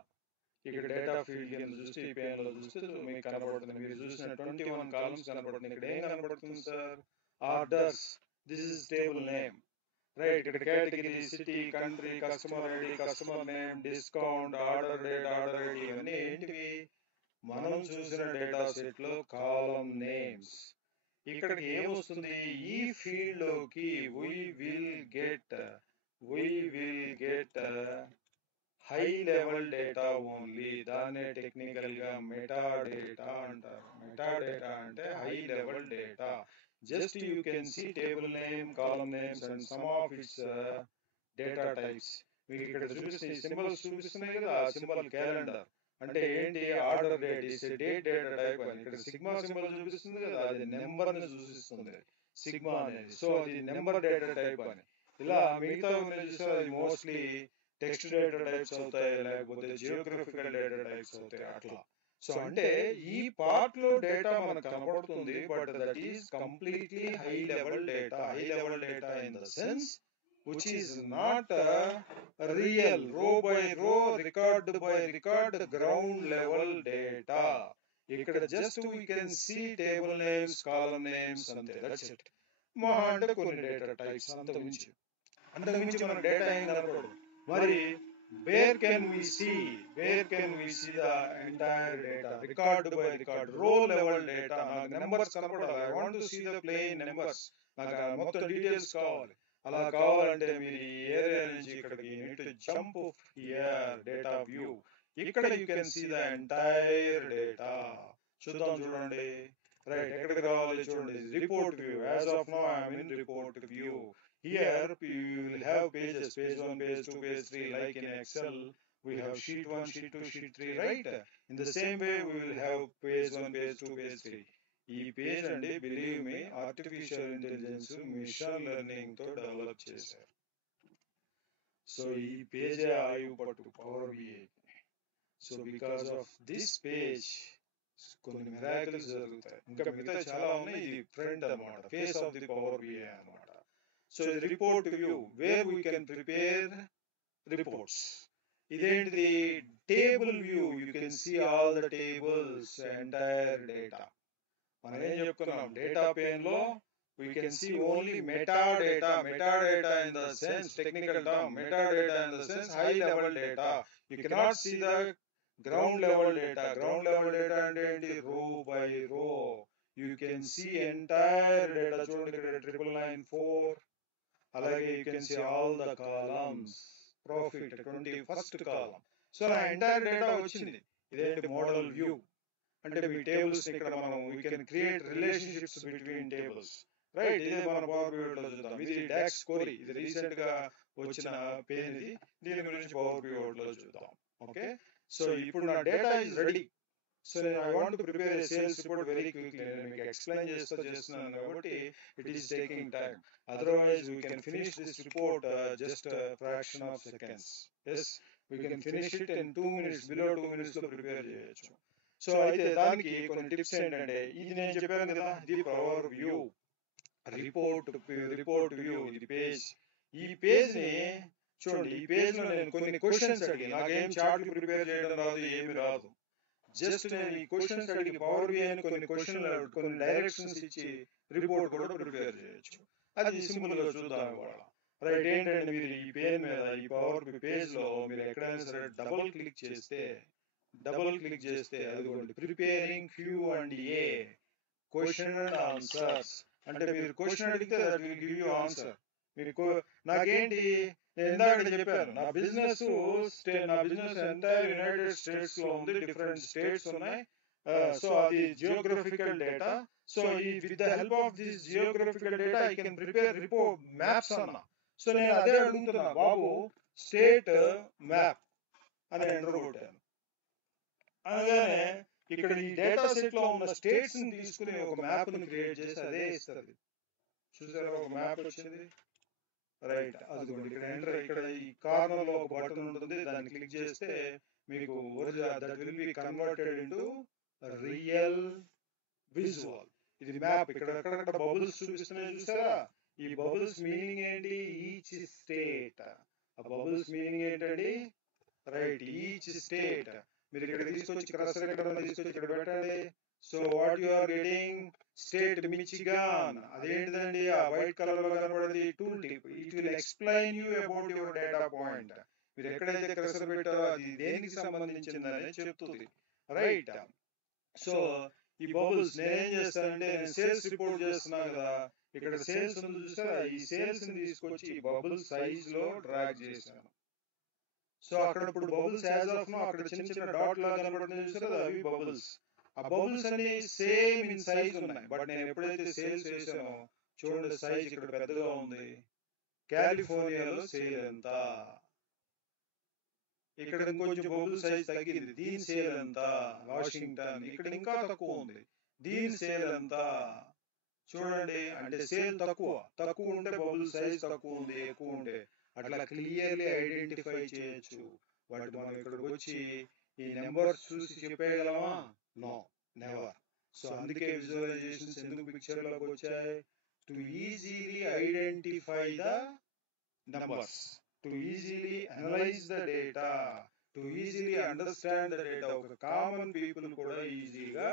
ఇక్కడ డేటా ఫీల్డ్ కింద చూస్తే ఈ పేన్ లో చూస్తే మీకు కనబడుతుంది. మీరు చూసిన 21 కాలమ్స్ కనబడుతుంది. ఇక్కడ ఏం కనబడుతుంది sir? Orders. This is table name. Right, ఇక్కడ category, city, country, customer ID, customer name, discount, order date, order ID, ఇవన్నీ ఏంటివి? మనం చూసిన డేటా సెట్ లో కాలమ్ నేమ్స్. ఇక్కడికి ఏమొస్తుంది? ఈ ఫీల్డ్ లోకి we will get high level data only. దాన్నే టెక్నికల్ గా మెటా డేటా అంటారు. మెటా డేటా అంటే high level data. Just you can see table name, column names and some of its data types. మీకు ఇక్కడ చూపిస్తున్నాయి, సింబల్స్ చూపిస్తున్నాయి కదా. ఆ సింబల్ క్యాలెండర్ అంటే ఏంటి? Order date is date data type అని. ఇక్కడ సిగ్మా సింబల్ చూపిస్తుంది కదా, అది నెంబర్ ని సూచిస్తుంది, సిగ్మా అనేది. సో అది నెంబర్ డేటా టైప్ అని. ఇలా మిగతా అది మోస్ట్లీ టెక్స్ట్ డేటా టైప్స్ అవుతాయి, లేకపోతే జియోగ్రఫికల్ డేటా టైప్స్ అవుతాయి, అట్లా. సో అంటే ఈ పార్ట్ లో డేటా మనకు కనబడుతుంది, but that is completely high level data. High level data in the sense which is not real row by row, record by record, ground level data. ఇక్కడ just we can see table names, column names, అంతే, that's it. మహా అంటే కొన్ని data types, అంతకుమించి మనకు data ఏం కనపడదు. మరి where can we see the entire data? Record by record, row level data. నాకు నెంబర్స్ కనపడాలి. I want to see the plain numbers. నాకు మొత్తం డీటెయిల్స్ కావాలి. అలా కావాలంటే మీరు ఈ ఏరియా నుంచి ఇక్కడికి neat jump here, data view. ఇక్కడ you can see the entire data. చూడండి. రైట్, ఎక్కడికి రావాలి చూడండి, report view. As of now I am in report view. Here you will have pages, page 1, page 2, page 3. Like in Excel we have sheet 1, sheet 2, sheet 3, right? In the same way we will have page 1, page 2, page 3. ఈ page అండి, believe me, artificial intelligence, machine learning తో develop చేశారు. So ఈ పేజే ఆయువు పట్టు power BI. So because of this page కొన్ని miracles జరుగుతాయి. ఇంకా మిగతా చాలా ఉన్నాయి. ఇది ఫ్రంట్ అన్నమాట, face of the power BI అన్నమాట. సో ఇది report view, where we can prepare reports. ఇదేంటిది table view. You can see all the tables, entire data. మనం ఏం చెప్పుకున్నాం, డేటా పేన్ లో we can see only metadata. Metadata in the sense, technical term, metadata in the sense high level data. You cannot see the ground level data. Ground level data అంటే row by row. You can see entire data. చూడండి ఇక్కడ 994. అలాగే you can see all the columns. Profit 21st column. So నా entire data వచ్చింది. ఇదేంటి model view అంటే మీ tables ఇక్కడ మనం we can create relationships between tables. Right, ఇదే మన పవర్ పివోట్ లో చూద్దాం. ఇది డాక్స్ క్వరీ, ఇది రీసెంట్ గా వచ్చిన పేరు ఇది. దీని గురించి పవర్ పివోట్ లో చూద్దాం. ఓకే, సో ఇప్పుడు నా data is ready. So I want to prepare a sales report very quickly. నేను మీకు ఎక్స్ప్లెయిన్ చేస్తున్నాను కాబట్టి it is taking time. Otherwise we can finish this report just fraction of seconds. Yes, we can finish it in 2 minutes, below 2 minutes లో prepare చేయొచ్చు. సో అయితే దానికి కొన్ని టిప్స్ ఏంటంటే, ఇది నేను చెప్పాను కదా, ఇది పవర్ వ్యూ రిపోర్ట్ వ్యూ. ఇది పేజ్. ఈ పేజ్ ని చూడండి, ఈ పేజ్ లో నేను కొన్ని క్వశ్చన్స్ అడిగి, నాకేం చార్ట్లు ప్రిపేర్ చేయడం రాదు, ఏమి రాదు. జస్ట్ నేను ఈ క్వశ్చన్స్ అడిగి పవర్ వ్యూ అని కొన్ని డైరెక్షన్స్ ఇచ్చి రిపోర్ట్ కూడా ప్రిపేర్ చేయొచ్చు. అది సింపుల్ గా చూద్దాం ఇవాళ. రైట్, ఏంటంటే మీరు ఈ పేజ్ మీద, ఈ పవర్ పేజ్ లో మీరు ఎక్కడైనా సరే డబుల్ క్లిక్ చేస్తే అదిగోండి, preparing Q and A question and answers. అంటే మీరు క్వశ్చన్ అడిగితే that will give you answer. మీరు నాకేంటి, నేను ఇందాక చెప్పాను, నా బిజినెస్ ఎంటైర్ యునైటెడ్ స్టేట్స్ లో ఉంది, డిఫరెంట్ స్టేట్స్ ఉన్నాయి. సో అది geographical data. So with the help of this geographical data I can prepare report maps అన్నా. సో నేను అదే అడుగుతున్నా, బాబు స్టేట్ మ్యాప్ అని ఎంటర్ కొట్టాను. అనగానే ఇక్కడ ఈ డేటా సెట్ లో ఉన్న స్టేట్స్ ని తీసుకుని ఒక మ్యాప్ ని క్రియేట్ చేసి అదే ఇస్తుంది. చూసారా, ఒక మ్యాప్ వచ్చింది. రైట్, అదిగోండి ఇక్కడ ఈ కార్నర్ లో ఒక బటన్ ఉంటుంది, దాన్ని క్లిక్ చేస్తే మీకు that will be converted into real visual. ఇది మ్యాప్. ఇక్కడ బబుల్స్ చూపిస్తున్నాయి చూసారా, ఈ బబుల్స్ మీనింగ్ ఏంటి, ఈచ్ స్టేట్. ఆ బబుల్స్ మీనింగ్ ఏంటండి, రైట్, ఈచ్ స్టేట్. మీరు ఇక్కడ తీసుకొచ్చి కర్సర్ ఇక్కడ తీసుకొచ్చి ఇక్కడ పెట్టండి. So what you are getting, state Michigan. అదేంటిదండి, ఆ వైట్ కలర్ లో కనబడేది tool tip. It will explain you about your data point. మీరు ఎక్కడైతే కర్సర్ పెట్టారో అది దేనికి సంబంధించిందని చెప్తుంది. రైట్, సో ఈ బబుల్స్ నేనేం చేస్తానంటే, నేను సేల్స్ రిపోర్ట్ చేస్తున్నాను కదా, ఇక్కడ సేల్స్ ఉంది చూసారా, ఈ సేల్స్ ని తీసుకొచ్చి ఈ బబుల్ సైజ్ లో డ్రాగ్ చేశాను. సో అక్కడ ఇప్పుడు బబుల్స్ యాజ్ ఆఫ్ నో అక్కడ చిన్న చిన్న డాట్ లాగా కనబడుతుంది చూసారా, అవి బబుల్స్. ఆ బబుల్స్ అన్ని సేమ్ ఇన్ సైజ్ ఉన్నాయి. బట్ నేను ఎప్పుడైతే సేల్స్ చేశానో చూడండి, సైజ్ ఇక్కడ పెద్దగా ఉంది. కాలిఫోర్నియాలో సేల్ ఎంత, ఇక్కడ ఇంకొంచెం బబుల్ సైజ్ తగ్గింది, దీని సేల్ ఎంత. వాషింగ్టన్, ఇక్కడ ఇంకా తక్కువ ఉంది, దీని సేల్ ఎంత. చూడండి, అంటే సేల్ తక్కువ ఉంటే బబుల్ సైజ్ తక్కువ ఉంది, ఎక్కువ ఉంటే అట్లా క్లియర్లీ ఐడెంటిఫై చేయొచ్చు. బట్ మనం ఇక్కడికి వచ్చి ఈ నెంబర్స్ చూసి చెప్పేయగలమా? No, never. సో అందుకే విజువలైజేషన్స్ ఎందుకు పిక్చర్ లోకి వచ్చాయి, to easily identify the numbers, to easily analyse the data, to easily understand the data. ఒక కామన్ పీపుల్ కూడా ఈజీగా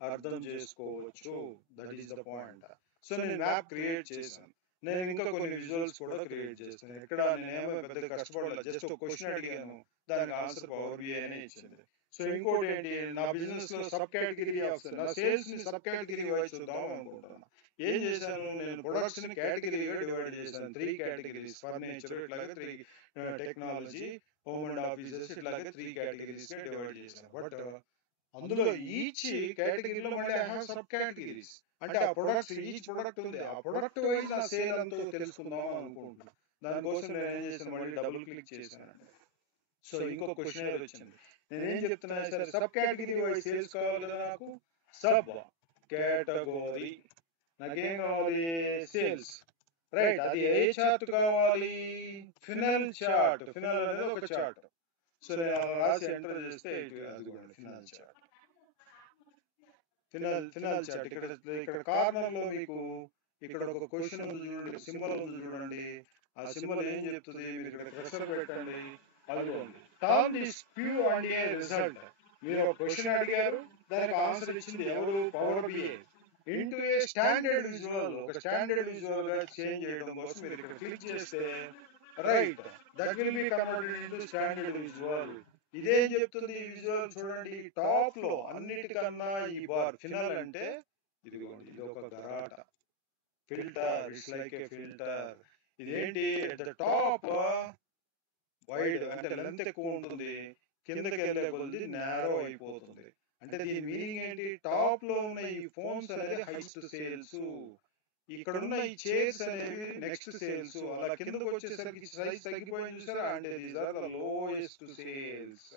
అర్థం చేసుకోవచ్చు. That is the point. So నేను మ్యాప్ క్రియేట్ చేశాను. నేను ఇంకా కొన్ని విజువల్స్ కూడా క్రియేట్ చేస్తాను. ఇక్కడ నేనేమో పెద్దగా కష్టపడలేదు, జస్ట్ ఒక క్వశ్చన్ అడిగాను, దానికి ఆన్సర్ పవర్ బిఐ అనే ఇచ్చింది. సో ఇంకోటి ఏంటి, నా బిజినెస్ లో సబ్ కేటగిరీ ఆఫ్ నా సేల్స్ ని సబ్ కేటగిరీ వైజ్ చూద్దాం అనుకుంటున్నాను. ఏం చేశాను, నేను ప్రొడక్ట్స్ ని కేటగిరీగా డివైడ్ చేశాను. 3 కేటగిరీస్, ఫర్నిచర్ ఇట్లాగా 3, టెక్నాలజీ, హోమ్ అండ్ ఆఫీసెస్ ఇట్లాగా 3 కేటగిరీస్ గా డివైడ్ చేశాను. బట్ అందులో ఈచ్ కేటగిరీలో మళ్ళీ ఐ హావ్ సబ్ కేటగిరీస్. అంటే ఆ ప్రొడక్ట్స్, ఈచ్ ప్రొడక్ట్ ఉంది, ఆ ప్రొడక్ట్ వైజ్ నా సేల్ అంతా తెలుసుకుందాం అనుకుంటున్నాను. దానికోసం నేను ఏం చేశాను, మళ్ళీ డబుల్ క్లిక్ చేశానండి. సో ఇంకో క్వశ్చన్ వచ్చింది. నేనేం చెప్తున్నా సరే, సబ్ కేటగిరీ వైజ్ సేల్స్ కావాలి కదా నాకు. సబ్ కేటగిరీ నాకేం కావాలి, సేల్స్. రైట్, అది ఏ చార్ట్ కావాలి, ఫినల్ చార్ట్. ఫినల్ అనేది ఒక చార్ట్. సో నేను రాసి ఎంటర్ చేస్తే అదిగోండి ఫినల్ చార్ట్. ఫినల్ చార్ట్ ఇక్కడ కార్నర్ లో మీకు ఇక్కడ ఒక క్వశ్చన్ ఉంది చూడండి, సింబల్ ఉంది చూడండి. ఆ సింబల్ ఏం చెప్తుంది, మీరు ఇక్కడ కర్సర్ పెట్టండి, అదిగోండి turn this Q and A result. మీరు ఒక క్వశ్చన్ అడిగారు, దానికి ఆన్సర్ ఇచ్చింది ఎవరు? Power BI. Into a standard visual, ఒక స్టాండర్డ్ విజువల్ గా చేంజ్ చేయడం కోసం మీరు ఇక్కడ క్లిక్ చేస్తే right that will be converted into standard visual. ఇదేం చెప్తుంది ఈ విజువల్? చూడండి, టాప్ లో అన్నిటికన్నా ఈ బార్ ఫినల్ అంటే ఇదిగోండి, ఇది ఒక గరాట filter. It's like a filter. ఇదేంటి? ఎట్ ద టాప్ వైడ్ అంటే లెంత్ ఎక్కువ ఉంటుంది, కిందకి వెళ్ళే కొద్ది నేరో అయిపోతుంది. అంటే దీని మీనింగ్ ఏంటి? టాప్ లో ఉన్న ఈ ఫోన్స్ అనేది హైయెస్ట్ సేల్స్, ఇక్కడ ఉన్న ఈ చైర్స్ అనేవి నెక్స్ట్ సేల్స్, అలా కిందకు వచ్చేసరికి సైజ్ తగ్గిపోయింది చూసారా, అంటే these are the lowest sales.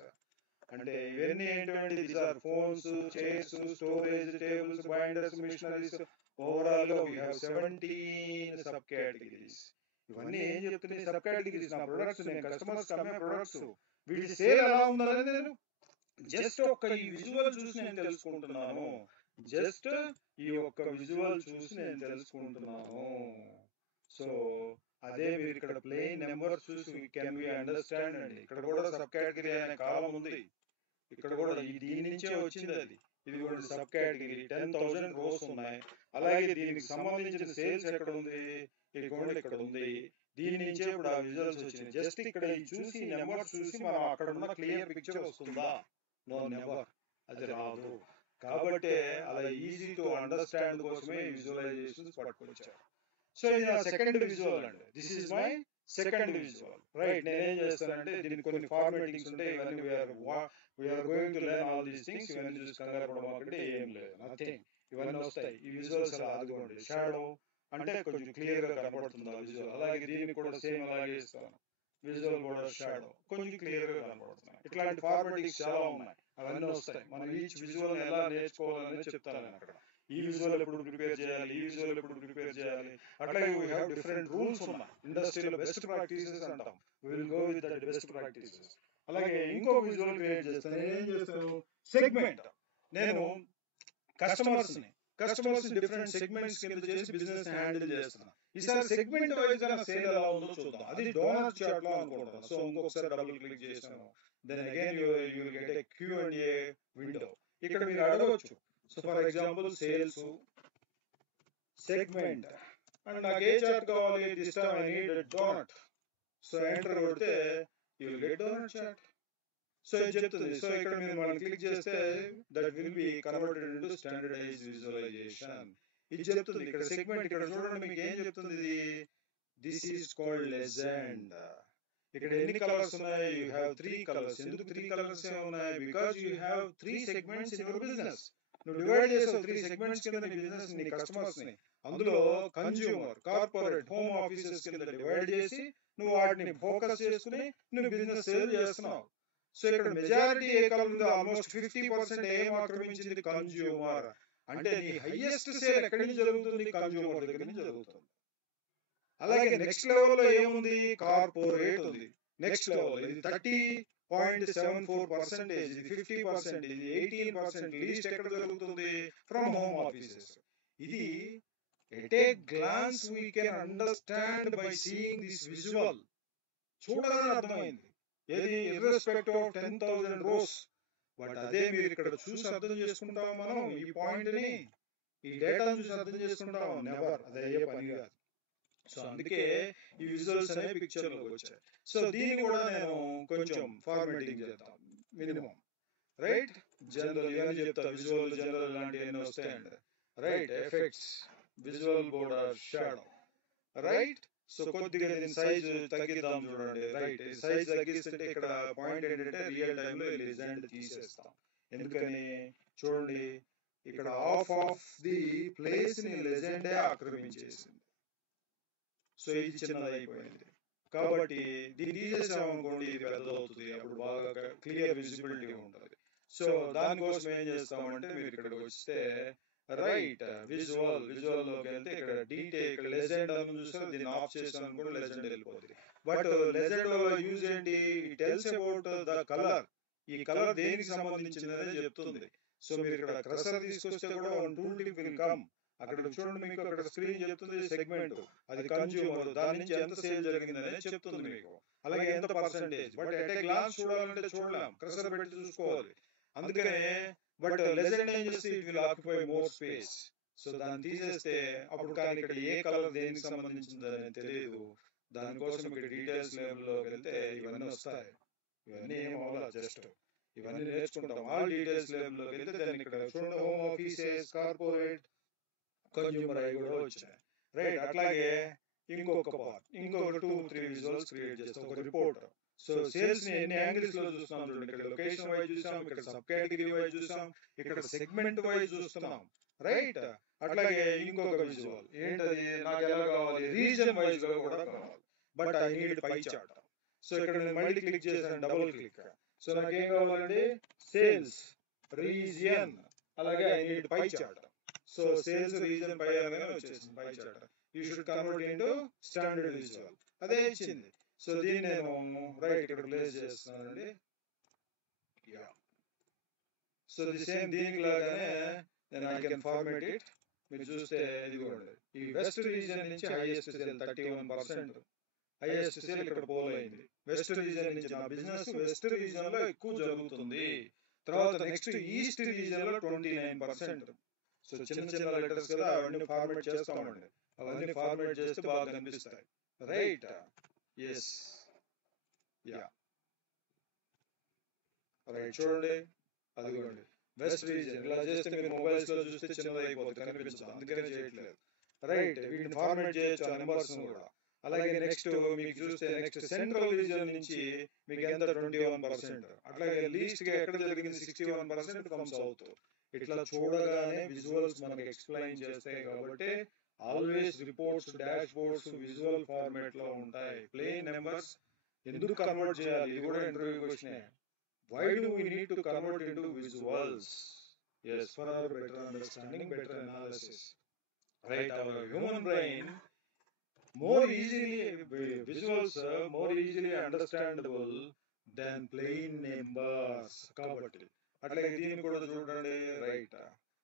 అంటే ఇవన్నీ ఏంటంటే these are phones, chairs, storage, tables, binders, machineries. Overall గా వీ హ్యావ్ 17 సబ్ కేటగిరీస్. ఇవన్నీ ఏం చెప్తున్నాయి? Sub categories. నా ప్రొడక్ట్స్, నేను కస్టమర్స్ అమ్మే ప్రొడక్ట్స్, వీటి సేల్ ఎలా ఉందని నేను జస్ట్ ఒక్క ఈ విజువల్ చూసి నేను తెలుసుకుంటున్నాను. జస్ట్ ఈ ఒక్క విజువల్ చూసి నేను తెలుసుకుంటున్నాను. సో అదే మీరు ఇక్కడ ప్లెయిన్ నెంబర్ చూసి కెన్ వి అండర్స్టాండ్ అండి. ఇక్కడ కూడా సబ్ కేటగిరీ అనే కాలం ఉంది. ఇక్కడ కూడా దీని నుంచే వచ్చింది అది. ఇది కూడా సబ్ కేటగిరీ 10,000 రోస్ ఉన్నాయి. అలాగే దీనికి సంబంధించిన సేల్స్ ఎక్కడ ఉంది? ఇక్కడ ఉంది. దీని నుంచే ఇప్పుడు ఆ విజువల్స్ వచ్చింది. జస్ట్ ఇక్కడ చూసి నెంబర్ చూసి మనం అక్కడ ఉన్న క్లియర్ పిక్చర్ వస్తుందా? No, never. అది రాదు. కాబట్టి అలా ఈజీ టు అండర్స్టాండ్ కోసమే ఈ విజువలైజేషన్స్ పట్టుకొచ్చారు. సో ఇది నా సెకండ్ విజువల్ అండి. This is my second visual. Right, నేనేం చేస్తానంటే దీనికి కొన్ని ఫార్మాటింగ్స్ ఉంటాయి. ఇవన్నీ we're going to learn all these things. ఇవన్నీ చూసి కంగారు పడమాకండి, ఏం లేదు, నథింగ్. ఇవన్నీ వస్తాయి. ఈ విజువల్స్ అలా అదిగోండి, షాడో అంటే కొంచెం క్లియర్ గా కనబడుతుంది ఆ విజువల్. అలాగే దీనికి కూడా సేమ్ అలాగే ఇస్తాను. విజువల్ కూడా షాడో కొంచెం క్లియర్ గా కనబడుతున్నాయి. ఇట్లాంటి ఫార్మాటింగ్స్ చాలా ఉన్నాయి, అవన్నీ వస్తాయి. మనం ఈచ్ విజువల్ ఎలా నేర్చుకోవాలని చెప్తాను నేను అక్కడ. ఈ విజువల్ ఎప్పుడు ప్రిపేర్ చేయాలి, ఈ విజువల్ ఎప్పుడు ప్రిపేర్ చేయాలి, అట్లాగే వీ హ్యావ్ డిఫరెంట్ రూల్స్ ఉన్నాయి. ఇండస్ట్రీలో బెస్ట్ ప్రాక్టీసెస్ అంటాం. We will go with that best practices. అలాగే ఇంకో విజువల్ క్రియేట్ చేస్తాను. నేనేం చేస్తాను? సెగ్మెంట్. నేను కస్టమర్స్ ని డిఫరెంట్ సెగ్మెంట్స్ కింద చేసి బిజినెస్ హ్యాండిల్ చేస్తున్నాను. ఈసారి సెగ్మెంట్ వైజ్ గా సేల్ ఎలా ఉందో చూద్దాం. అది డోనర్ చార్ట్ లో అనుకుంటున్నాను. సో ఇంకొకసారి డబుల్ క్లిక్ చేసాను. Then again you will get a Q&A window. ఇక్కడ మీరు అడగవచ్చు. So for example sales segment and నాకు ఏ చార్ట్ కావాలి? This time I need donut. So enter కొడితే you will get donut chart. So ఇది చెప్తుంది. సో ఇక్కడ మీరు మనం క్లిక్ చేస్తే that will be converted into standardised visualisation. ఇది చెప్తుంది. ఇక్కడ సెగ్మెంట్ ఇక్కడ చూడండి, మీకు ఏం చెప్తుంది ఇది? This is called legend. ఇక్కడ ఎన్ని కలర్స్ ఉన్నాయి? You have 3 colours. ఎందుకు 3 కలర్స్ ఉన్నాయి? Because you have 3 segments in your business. నువ్వు డివైడ్ చేసావు 3 సెగ్మెంట్స్ కింద నీ బిజినెస్, నీ కస్టమర్స్ ని. అందులో కన్జ్యూమర్, కార్పొరేట్, హోమ్ ఆఫీసెస్ కింద డివైడ్ చేసి నువ్వు వాటిని ఫోకస్ చేసుకుని నువ్వు బిజినెస్ సేల్ చేస్తున్నావు. సో ఇక్కడ మెజారిటీ ఏ కలర్ ఉందో ఆల్మోస్ట్ 50% ఏం ఆక్రమించింది? కన్జ్యూమర్. అంటే నీ హైయెస్ట్ సేల్ ఎక్కడి నుంచి జరుగుతుంది? కన్జ్యూమర్ దగ్గర నుంచి జరుగుతుంది. అలాగే నెక్స్ట్ లెవెల్ లో ఏముంది? కార్పొరేట్ ఉంది. నెక్స్ట్ లెవెల్ ఇది 30.74%, ఇది 50%, ఇది 18%. లీస్ట్ ఎక్కడ జరుగుతుంది? From home offices. ఇది at a glance we can understand by seeing this visual. చూడగానే అర్థమైంది. ఏది? Irrespective of 10,000 rose. బట్ అదే మీరు ఇక్కడ చూసి అర్థం చేసుకుంటాం. మనం ఈ పాయింట్ ని, ఈ డేటాను చూసి అర్థం చేసుకుంటాం. నెవర్. అది అయ్యే పని కాదు. సో అందుకే ఈ విజువల్స్ అనే పిక్చర్ లోకి వచ్చాయి. సో దీన్ని కూడా నేను కొంచెం ఫార్మాటింగ్ చేద్దాం మినిమం. రైట్, జనరల్ ఇవన్నీ చెప్తా. విజువల్ జనరల్ లాంటివన్నీ వస్తాయండి. Right, effects, visual border, shadow. Right, so కొద్దిగా దీని సైజ్ తగ్గిద్దాం చూడండి. రైట్, సైజ్ తగ్గిస్తుంటే ఇక్కడ పాయింట్ ఏంటంటే రియల్ టైమ్ లో లెజెండ్ తీసేస్తాం. ఎందుకని చూడండి, ఇక్కడ హాఫ్ ఆఫ్ ది ప్లేస్ ని లెజెండే ఆక్రమించేసింది. సో ఇది చిన్నది అయిపోయింది. కాబట్టి దీన్ని తీసేసాం అనుకోండి, ఇది పెద్దదవుతుంది. అప్పుడు బాగా క్లియర్ విజిబిలిటీ ఉంటుంది. సో దానికోసం ఏం చేస్తామంటే మీరు ఇక్కడికి వస్తే రైట్, విజువల్ లోకి వెళ్తే ఇక్కడ డీటెయిల్, ఇక్కడ లెజెండ్ అని చూస్తే దీన్ని ఆఫ్ చేసాను అనుకోండి, లెజెండ్ వెళ్ళిపోతుంది. బట్ లెజెండ్ వల్ల యూజ్ ఏంటి? It tells about the colour. ఈ కలర్ దేనికి సంబంధించింది అనేది చెప్తుంది. సో మీరు ఇక్కడ క్రషర్ తీసుకొస్తే కూడా 1 టూల్ టిప్ విల్ కమ్. అక్కడ చూడండి, మీకు అక్కడ స్క్రీన్ చెప్తుంది సెగ్మెంట్, అది కన్జ్యూమర్, దాని నుంచి ఎంత సేల్ జరిగిందని చెప్తుంది మీకు, అలాగే ఎంత percentage. But at a glance చూడాలంటే చూడలేం, కర్సర్ పెట్టి చూసుకోవాలి. అందుకనే బట్ లెజెండ్ ఏం చేస్తే it will occupy more space. So దాన్ని తీసేస్తే అప్పుడు కానీ ఇక్కడ ఏ కలర్ దేనికి సంబంధించిందని తెలియదు. దానికోసం ఇక్కడ డీటెయిల్స్ లేబుల్లోకి వెళ్తే ఇవన్నీ వస్తాయి. ఇవన్నీ ఏం అవ్వాలి, జస్ట్ ఇవన్నీ నేర్చుకుంటాం. ఆల్ డీటెయిల్స్ లేబుల్లోకి వెళ్తే దాన్ని ఇక్కడ చూడండి, హోమ్ ఆఫీసెస్, కార్పొరేట్, కన్జ్యూమర్ అవి కూడా వచ్చినాయి. రైట్, అట్లాగే ఇంకొక పార్ట్, ఇంకొక 2-3 విజువల్స్ క్రియేట్ చేస్తాం, ఒక రిపోర్ట్. సో సేల్స్ ని ఎన్ని యాంగిల్స్ లో చూస్తున్నాం చూడండి, ఇక్కడ లొకేషన్ వైజ్ చూసాం, ఇక్కడ సబ్ కేటగిరీ వైజ్ చూసాం, ఇక్కడ సెగ్మెంట్ వైజ్ చూస్తున్నాం. రైట్, అట్లాగే ఇంకొక విజువల్ ఏంటది, నాకు ఎలా కావాలి, రీజన్ వైజ్ గా కూడా కావాలి. But I need pie chart. So ఇక్కడ నేను మళ్ళీ క్లిక్ చేశాను, డబుల్ క్లిక్. సో నాకు ఏం కావాలండి, సేల్స్ రీజియన్, అలాగే I need pie chart. So sales region pie అనగానే వచ్చేసింది pie chart. You should convert into standard visual, అదే ఇచ్చింది. సో దీన్ని నేను రైట్ ఇక్కడ ప్లేస్ చేస్తున్నానండి. సో ది సేమ్ దీనికి లాగానే నేను ఐ కెన్ ఫార్మేట్ ఇట్. మీరు చూస్తే ఇదిగోండి, ఈ వెస్ట్ రీజియన్ నుంచి హైయెస్ట్ సేల్ 31%, హైయెస్ట్ సేల్ ఇక్కడ పోల్ అయింది. వెస్ట్ రీజియన్ నుంచి నా బిజినెస్ వెస్ట్ రీజియన్ లో ఎక్కువ జరుగుతుంది. తర్వాత నెక్స్ట్ ఈస్ట్ రీజియన్ లో 29%. సో చిన్న చిన్న లెటర్స్ కదా, అవన్నీ ఫార్మేట్ చేస్తామండి. అవన్నీ ఫార్మేట్ చేస్తే బాగా కనిపిస్తాయి. Right, yes, ya, right. చూడండి, అదిగోండి వెస్ట్ రీజియన్. ఇలా చేస్తే మీరు మొబైల్స్ లో చూస్తే చిన్నది అయిపోతుంది, కనిపించదు, అందుకనే చేయట్లేదు. రైట్, వీటిని ఫార్మేట్ చేయొచ్చు ఆ నెంబర్స్ కూడా. అలాగే నెక్స్ట్ మీకు చూస్తే నెక్స్ట్ సెంట్రల్ రీజియన్ నుంచి మీకు ఎంత 21%. అట్లాగే లీస్ట్ గా ఎక్కడ జరిగింది 61% ఫ్రమ్ సౌత్. ఇట్లా చూడగానే విజువల్స్ మనకి ఎక్స్ప్లెయిన్ చేస్తాయి. కాబట్టి always reports, dash boards visual format లో ఉంటాయి. ప్లెయిన్ నెంబర్స్ ఎందుకు కన్వర్ట్ చేయాలి, ఇది కూడా interview question. Why do we need to convert into visuals? Yes, for our better understanding, better analysis. Right, our human brain more easily, visuals are more easily understandable than plain numbers. కాబట్టి అట్లాగే దీన్ని కూడా చూడండి. Right,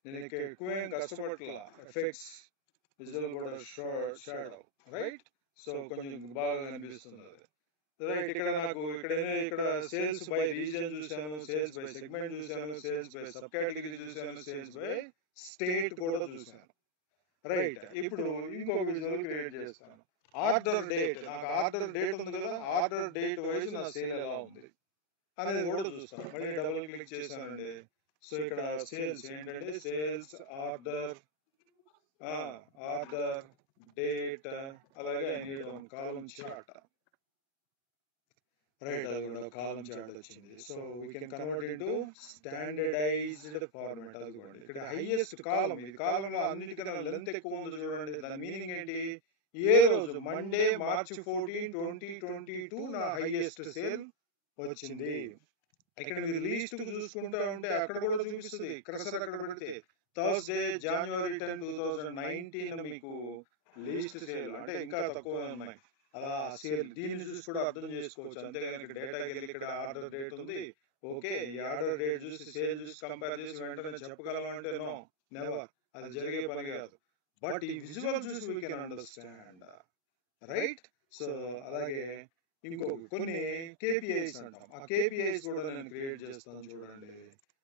నేను ఎక్కువేం కష్టపట్ల, effects visual కూడా shadow. Right, so కొంచెం బాగా కనిపిస్తుంది. రైట్, ఇక్కడ నాకు ఇక్కడ సేల్స్ బై రీజియన్ చూసాను, సేల్స్ బై సెగ్మెంట్ చూసాను, సేల్స్ బై సబ్ కేటగిరీ చూసాను, సేల్స్ బై స్టేట్ కూడా చూసాను. రైట్, ఇప్పుడు ఇంకొక విజువల్ క్రియేట్ చేస్తాను. ఆర్డర్ డేట్, నాకు ఆర్డర్ డేట్ ఉంది కదా, ఆర్డర్ డేట్ వైజ్ నా సేల్ ఎలా ఉంది అనేది కూడా చూస్తాను. మళ్ళీ డబుల్ క్లిక్ చేశానండి. సో ఇక్కడ సేల్స్ ఏంటంటే సేల్స్ ఆర్డర్, ఆర్డర్ డేట్, అలాగే కాలం చార్ట్. రైట్, అది కూడా కాలం చార్ట్ వచ్చింది. So we can convert into standardized format. అది కూడా ఇక్కడ హైయెస్ట్ కాలం, ఇది కాలంలో అన్నిటికన్నా లెంత్ ఎక్కువ ఉంది చూడండి. దాని మీనింగ్ ఏంటి, ఏ రోజు మండే మార్చ్ 14, 2022 నా హైయెస్ట్ సేల్ వచ్చింది. ఇక్కడ మీరు లీస్ట్ చూసుకుంటా ఉంటే అక్కడ కూడా చూపిస్తుంది, కర్సర్ అక్కడ పెడితే థర్స్డే January 10, 2019 మీకు లీస్ట్ సేల్ అంటే ఇంకా తక్కువ ఉన్నాయి. అలా సేల్ దీన్ని చూసి కూడా అర్థం చేసుకోవచ్చు. అంతేగాని ఇక్కడ డేటా వెళ్ళి ఇక్కడ ఆర్డర్ డేట్ ఉంది, ఓకే, ఈ ఆర్డర్ డేట్ చూసి సేల్ చూసి కంపేర్ చేసి వెంటనే చెప్పగలం అంటే నో, నెవర్, అది జరిగే పని కాదు. బట్ ఈ విజువల్ చూసి we can understand. Right, so అలాగే కొన్ని కేపీఐస్ అంటాం, ఆ కేపీఐస్ కూడా నేను క్రియేట్ చేస్తాను చూడండి.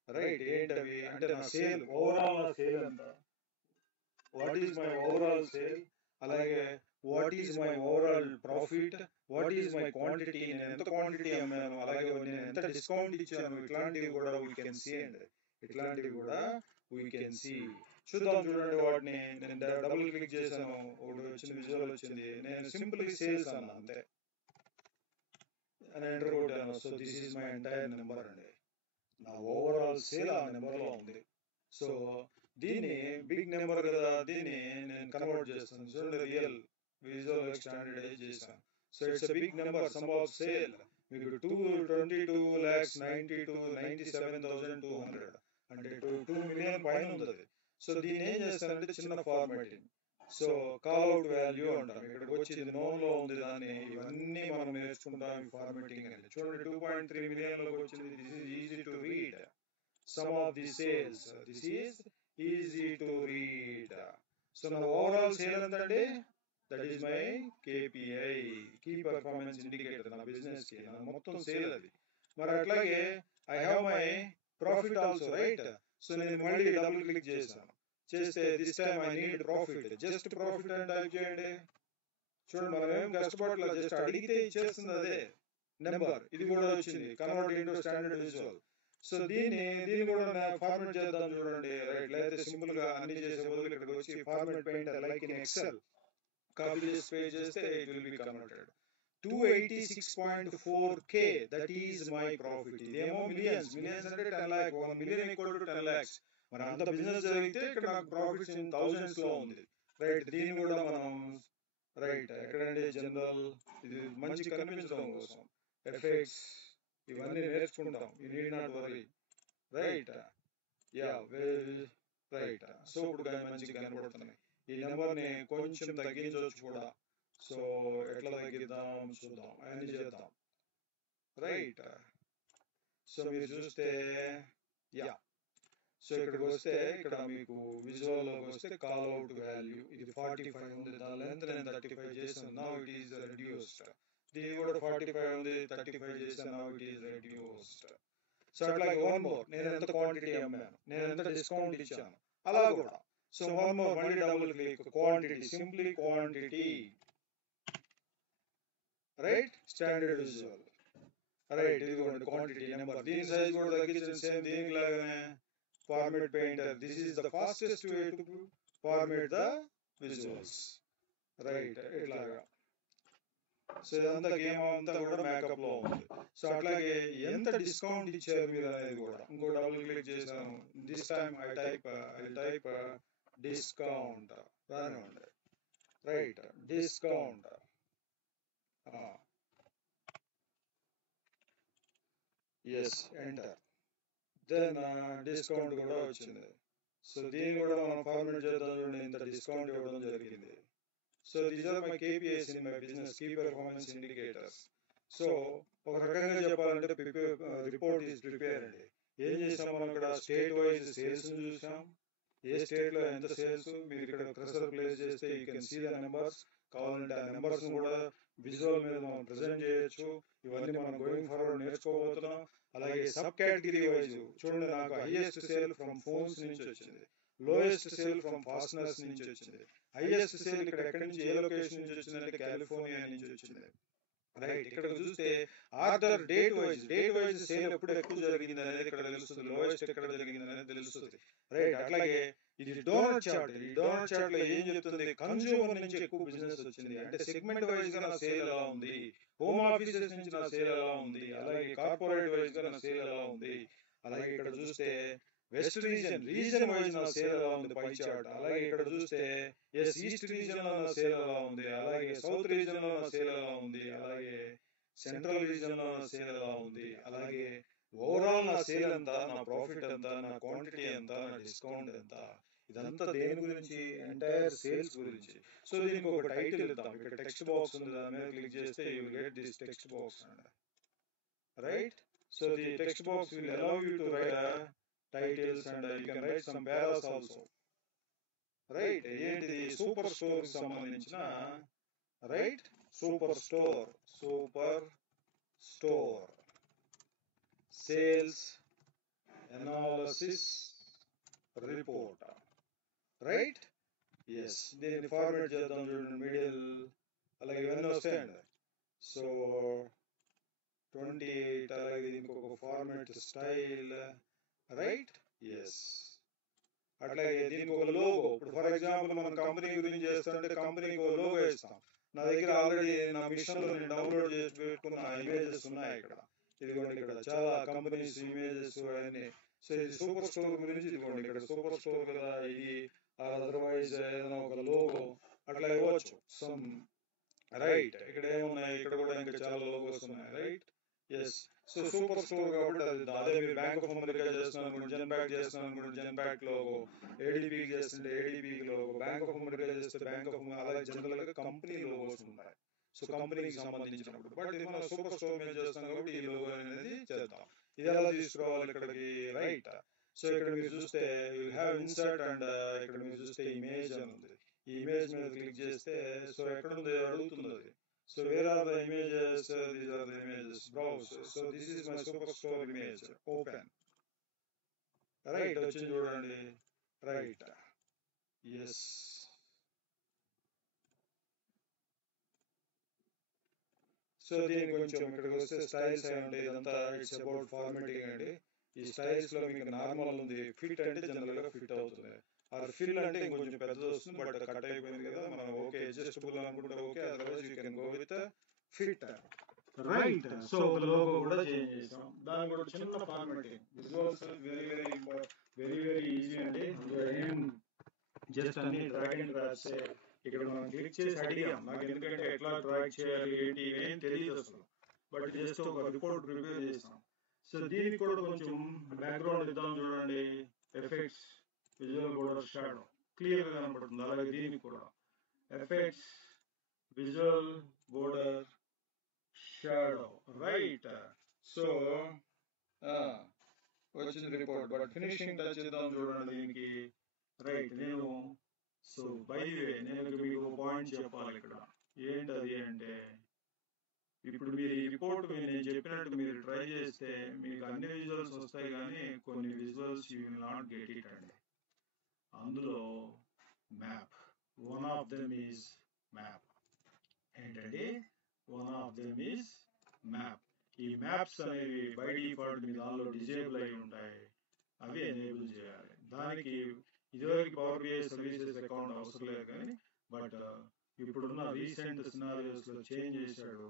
రైట్, ఏంటవి అంటే నా సేల్, ఓవరాల్ నా సేల్ ఎంత, what is my overall sale, అలాగే what is my overall profit, what is my quantity, నేను ఎంత క్వాంటిటీ అమ్మాను, అలాగే నేను ఎంత డిస్కౌంట్ ఇచ్చాను, ఇట్లాంటివి కూడా వీ కెన్ సీ అండి. ఇట్లాంటివి కూడా వీ కెన్ సీ. చూద్దాం చూడండి, వాటిని నేను డబుల్ క్లిక్ చేశాను, ఒకటి వచ్చింది, విజువల్ వచ్చింది. నేను సింపుల్ సేల్స్ అన్నా అంతే, అని ఎంటర్ కొట్టాను. So this is my entire number అండి, నా ఓవరాల్ సేల్ ఆ నెంబర్ లో ఉంది. సో దీన్ని బిగ్ నెంబర్ కదా, దీన్ని నేను కన్వర్ట్ చేస్తాను చూడండి, రియల్ విజువల్ స్టాండర్డైజ్ చేశాను. So it's a big number, sum of sale మీకు 222,97,200 అంటే 2 మిలియన్ పైన ఉంది. సో దీన్ని ఏం చేస్తానంటే చిన్న formatting, so call out value అంటాం. ఇక్కడికి వచ్చి ఇది నోన్ లో ఉంది, దాన్ని ఇవన్నీ మనం నేర్చుకుంటాం ఈ ఫార్మాటింగ్ అని. చూడండి 2.3 మిలియన్ లోకి వచ్చింది. This is easy to read. Sum of the sales, this is easy to read. So నా ఓవరాల్ సేల్ ఎంత అండి? That is my KPI, key performance indicator. నా బిజినెస్ కి నా మొత్తం సేల్ అది. మరి అట్లాగే I have my profit also, right? So నేను మళ్ళీ డబుల్ క్లిక్ చేస్తే this time I need profit. Just profit అని టైప్ చేయండి. చూడండి, మనం ఏం కష్టపడలేదు, జస్ట్ అడిగితే ఇచ్చేస్తుంది అదే నెంబర్. ఇది కూడా వచ్చింది, convert into standard visual. So దీన్ని కూడా ఫార్మాట్ చేద్దాం చూడండి, రైట్? లేకపోతే సింపుల్ గా అన్ని చేసే బదులు ఇక్కడికి వచ్చి format painter like in Excel copy చేసి పేస్ట్ చేస్తే it will be converted. 286.4K, that is my profit. ఇదేమో మిలియన్స్ అంటే 10 lakhs, 1 million = 10 lakhs. మరి అంత బిజినెస్ జరిగితే ఇక్కడ నాకు ప్రాఫిట్స్ ఇన్ థౌజండ్స్ లో ఉంది, రైట్? దీన్ని కూడా మనం, రైట్, ఎక్కడంటే జనరల్, ఇది మంచి కనిపించడం కోసం ఎఫెక్ట్స్ ఇవన్నీ నేర్చుకుంటాం. You need not worry, right? Yeah, right. So ఇప్పుడు మంచిగా కనబడుతున్నాయి. ఈ నెంబర్ ని కొంచెం తగ్గించవచ్చు కూడా. సో ఎట్లా తగ్గిద్దాం చూద్దాం, అన్ని చేద్దాం, రైట్? సో మీరు చూస్తే, యా, సో ఇక్కడికి వస్తే ఇక్కడ మీకు విజువల్ లోకి వస్తే కాల్ అవుట్ వాల్యూ ఇది 45 ఉంది, దాని లెంత్ నేను 35 చేసాను. Now it is reduced. దీని కూడా 45 ఉంది, 35 చేసాను. Now it is reduced. So అట్లాగే వన్ మోర్, నేను ఎంత క్వాంటిటీ అమ్మాను, నేను ఎంత డిస్కౌంట్ ఇచ్చాను, అలా కూడా. సో వన్ మోర్, మళ్ళీ double click, quantity, simply quantity, right? Standard visual, right? ఇదిగోండి క్వాంటిటీ నెంబర్. దీని సైజ్ కూడా తగ్గించండి, సేమ్ దీనికి లాగానే. Format painter, this is the fastest way to format the visuals, right? ఇట్లాగా. సో ఇదంతా గేమ్ అంతా కూడా మేకప్ లో ఉంది. సో అట్లాగే ఎంత డిస్కౌంట్ ఇచ్చారు మీరు అనేది కూడా. ఇంకో డబుల్ క్లిక్ చేశాను, this time I type discount, రానివ్వండి, right? Discount, yes, enter. Then discount కూడా వచ్చింది. సో దీన్ని కూడా మనం ఫార్మాట్ చేద్దాం చూడండి, ఇంత డిస్కౌంట్ ఇవ్వడం జరిగింది. So these are my KPIs in my business, key performance indicators. So ఒక రకంగా చెప్పాలంటే రిపోర్ట్ ఈజ్ ప్రిపేర్ అండి. ఏం చేసాం మనం ఇక్కడ? స్టేట్ వైజ్ సేల్స్ చూసాం, ఏ స్టేట్ లో ఎంత సేల్స్. మీరు ఇక్కడ క్రసర్ ప్లేస్ చేస్తే you can see the numbers. కావాలంటే ఆ నెంబర్స్ కూడా విజువల్ మీద మనం ప్రెజెంట్ చేయొచ్చు. ఇవన్నీ మనం గోయింగ్ ఫార్వర్డ్ నేర్చుకోబోతున్నాం. అలాగే సబ్ కేటగిరీ వైజ్ చూడండి, నాకు హైయెస్ట్ సేల్ ఫ్రమ్ ఫోన్స్ నుంచి వచ్చింది, లోయెస్ట్ సేల్ ఫ్రమ్ ఫాస్ట్నర్స్ నుంచి వచ్చింది. హైయెస్ట్ సేల్ ఇక్కడ ఎక్కడి నుంచి, ఏ లొకేషన్ నుంచి వచ్చిందంటే కాలిఫోర్నియా నుంచి వచ్చింది, రైట్? ఇక్కడ చూస్తే ఆర్డర్ డేట్ వైజ్ సేల్ ఎప్పుడు ఎక్కువ జరిగింది అనేది ఇక్కడ తెలుస్తుంది, లోయెస్ట్ ఎక్కడ జరిగింది అనేది తెలుస్తుంది, రైట్? అట్లాగే ఇది డోనట్ చార్ట్. ఈ డోనట్ చార్ట్ లో ఏం చెప్తుంది? కన్స్యూమర్ నుంచి ఎక్కువ బిజినెస్ వచ్చింది అంటే సెగ్మెంట్ వైజ్ గా నా సేల్ ఎలా ఉంది, హోమ్ ఆఫీసెస్ నుంచి నా సేల్ ఎలా ఉంది, అలాగే కార్పొరేట్ వైజ్ గా నా సేల్ ఎలా ఉంది. అలాగే ఇక్కడ చూస్తే వెస్ట్ రీజన్ వైజ్ నా సేల్ ఎలా ఉంది, పై చార్ట్. అలాగే ఇక్కడ చూస్తే ఎస్, ఈస్ట్ రీజన్ లో నా సేల్ ఎలా ఉంది, అలాగే సౌత్ రీజన్ లో నా సేల్ ఎలా ఉంది, అలాగే సెంట్రల్ రీజన్ లో నా సేల్ ఎలా ఉంది, అలాగే ఓవరాల్ నా సేల్ ఎంత, నా ప్రాఫిట్ ఎంత, నా క్వాంటిటీ ఎంత, నా డిస్కౌంట్ ఎంత. ఇదంతా దేని గురించి? ఎంటైర్ సేల్స్ గురించి. సో దీనికి ఒక టైటిల్ ఇద్దాం. ఇక్కడ టెక్స్ట్ బాక్స్ ఉంది, దాని మీద క్లిక్ చేస్తే you will get this text box అండి, right? So the text box will allow you to write titles and you can write some paras also, right? ఏంటిది? సూపర్ స్టోర్ కి సంబంధించిన, right? Super store sales analysis report, right? Yes, దీన్ని format చేద్దాం చూడండి, middle, అలాగే ఇవన్నీ వస్తాయండి. So 28, అలాగే దీనికి ఒక ఫార్మాట్ స్టైల్, రైట్? ఎస్. అట్లాగే దీనికి ఒక లోగో. ఇప్పుడు ఫర్ ఎగ్జాంపుల్ మనం కంపెనీ గురించి చేస్తుంటే కంపెనీకి ఒక లోగో ఇస్తాం. నా దగ్గర ఆల్రెడీ నా మిషన్ లో నేను డౌన్లోడ్ చేసి పెట్టుకున్న ఇమేజెస్ ఉన్నాయి ఇక్కడ. ఇదిగోండి, ఇక్కడ చాలా కంపెనీస్ ఇమేజెస్ అవన్నీ. సో ఇది సూపర్ స్టోర్ గురించి. ఇదిగోండి, ఇక్కడ సూపర్ స్టోర్ కదా ఇది, అదర్వైజ్ ఏదైనా ఒక లోగో అట్లా ఇవ్వచ్చు సమ్, రైట్? ఇక్కడ ఏమున్నాయి? ఇక్కడ కూడా ఇంకా చాలా లోగోస్ ఉన్నాయి, right? Yes. So super store కాబట్టి అదే మీరు బ్యాంక్ ఆఫ్ అమెరికా చేస్తున్నాను అనుకోండి, జెన్ ప్యాక్ చేస్తున్నాను అనుకోండి, జెన్ ప్యాక్ లోగో, ADP చేస్తుంటే ADP logo, bank of America చేస్తే బ్యాంక్ ఆఫ్ అమెరికా, అలాగే జనరల్ గా కంపెనీ లోగోస్ ఉంటాయి. సో కంపెనీకి సంబంధించినప్పుడు, బట్ ఇది మనం సూపర్ స్టోర్ మీద చేస్తాం కాబట్టి ఈ లోగో అనేది చేద్దాం. ఇది ఎలా తీసుకురావాలి ఇక్కడికి, రైట్? సో ఇక్కడ మీరు చూస్తే you will have insert and ఇక్కడ మీరు చూస్తే ఇమేజ్ అని ఉంది. ఈ ఇమేజ్ మీద క్లిక్ చేస్తే సో ఎక్కడ ఉంది అడుగుతుంది అది. So where are the images, these are the images, browse. So this is my super store image, open. Right వచ్చింది చూడండి, రైట్, ఎస్. సో దీనికి కొంచెం ఇక్కడికి వస్తే స్టైల్స్ అంటే ఇదంతా ఇట్స్ అబౌట్ ఫార్మాటింగ్ అండి. ఈ స్టైల్స్ లో మీకు నార్మల్ ఉంది, ఫిట్ అంటే జనరల్ గా ఫిట్ అవుతుంది, ఆర్ ఫిల్ అంటే ఇంకొంచెం పెద్దది వస్తుంది, బట్ కట్ అయిపోయింది కదా మనం. ఓకే అడ్జస్టబుల్ అనుకుంటే okay, otherwise you can go with fit. Right. So ఒక లోగో కూడా చేంజ్ చేసాం, దాని కూడా చిన్న formatting. Visuals very very important, very very easy అండి. జస్ట్ అన్ని డ్రాగ్ అండ్ డ్రాప్స్. ఇక్కడ మనం క్లిక్ చేసి అడిగాం, నాకు ఎందుకంటే ఎట్లా డ్రాగ్ చేయాలి ఏంటి ఏం తెలియదు అసలు, బట్ జస్ట్ ఒక రిపోర్ట్ ప్రిపేర్ చేసాం. సో దీనికి కూడా కొంచెం బ్యాక్గ్రౌండ్ ఇద్దాం చూడండి, effects, visual border shadow clear గా కనబడుతుంది. అలాగే దీనికి కూడా effects, visual border shadow, right. So వచ్చింది రిపోర్ట్, బట్ ఫినిషింగ్ టచ్ ఇద్దాం చూడండి దీనికి. రైట్. నేను సో బై ది వే నేను మీకు పాయింట్ చెప్పాలి ఇక్కడ. ఏంటది అంటే, ఇప్పుడు మీరు ఈ రిపోర్ట్ నేను చెప్పినట్టు మీరు ట్రై చేస్తే మీకు అన్ని విజువల్స్ వస్తాయి, కానీ కొన్ని visuals you will not get it అండి. అందులో map one of them is map. ఏంటండి? One of them is map. ఈ మ్యాప్స్ అనేవి బై డిఫాల్ట్ మీ దానిలో డిజేబుల్ అయి ఉంటాయి, అవి ఎనేబుల్ చేయాలి. దానికి ఇదివరకు పవర్ బిఐ సర్వీసెస్ అకౌంట్ అవసరం లేదు, కానీ బట్ ఇప్పుడున్న రీసెంట్ సినారియోస్ లో చేంజ్ చేశాడు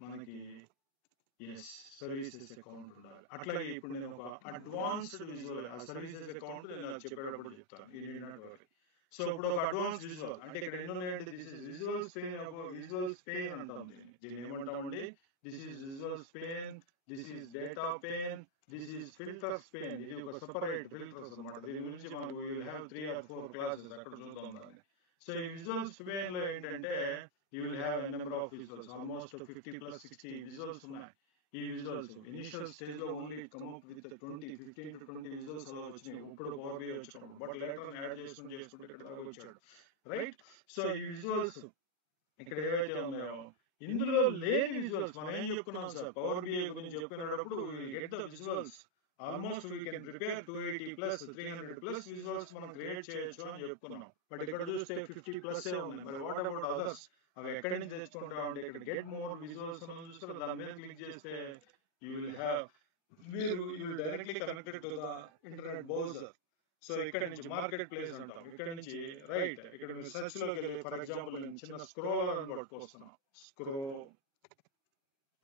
మనకి. ఎస్, సర్వీసెస్ అకౌంట్ ఉండాలి. అట్లాగే ఇప్పుడు నేను ఒక అడ్వాన్స్డ్ విజువల్ ఆ సర్వీసెస్ అకౌంట్ నేను చెప్పేటప్పుడు చెప్తాను, ఇది నాట్ వరీ. సో ఇప్పుడు ఒక అడ్వాన్స్ విజువల్ అంటే ఇక్కడ ఎన్నో ఉన్నాయండి. This is visuals pane, visuals pane అంటాం దీన్ని ఏమంటామండి? This is visuals pane, this is data pane, this is filters pane. ఇది ఒక సెపరేట్ ఫిల్టర్స్ అనమాట. దీని గురించి మనకు విల్ హ్యావ్ 3 or 4 క్లాసెస్, అక్కడ చూద్దాం దాన్ని. సో ఈ విజువల్ స్పెయిన్ లో ఏంటంటే you will have a number of visuals, almost 50+60 visuals ఉన్నాయి. ఈ విజువల్స్ ఇనిషియల్ స్టేజ్ లో only come up with 15 to 20 visuals అలా వచ్చినాయి ఇప్పుడు పవర్ బిఐ వచ్చినప్పుడు, బట్ లేటర్ యాడ్ చేసుకుంటే ఇక్కడ దాకా వచ్చాడు. రైట్. సో ఈ విజువల్స్ ఇక్కడ ఏవైతే ఉన్నాయో ఇందులో లేని విజువల్స్ మనం ఏం చెప్పుకున్నాం సార్, పవర్ బిఐ గురించి చెప్పుకునేటప్పుడు get the visuals almost we can prepare 280+, 300+ visuals మనం క్రియేట్ చేయొచ్చు అని చెప్పుకున్నాం. బట్ ఇక్కడ చూస్తే 50+ ఉన్నాయి. మరి వాట్ అబౌట్ అదర్స్? అవి ఎక్కడి నుంచి తెచ్చుకుంటా ఉంటే ఇక్కడ గెట్ మోర్ విజువల్స్ అని చూస్తే దాని మీద క్లిక్ చేస్తే you will have you directly connected to the internet browser. So ఇక్కడ నుంచి మార్కెట్ ప్లేస్ అంటాం, ఇక్కడ నుంచి రైట్ ఇక్కడ మీరు సెర్చ్ లోకి వెళ్ళి ఫర్ ఎగ్జాంపుల్ నేను చిన్న స్క్రోలర్ అని పట్టుకొస్తున్నాను, స్క్రో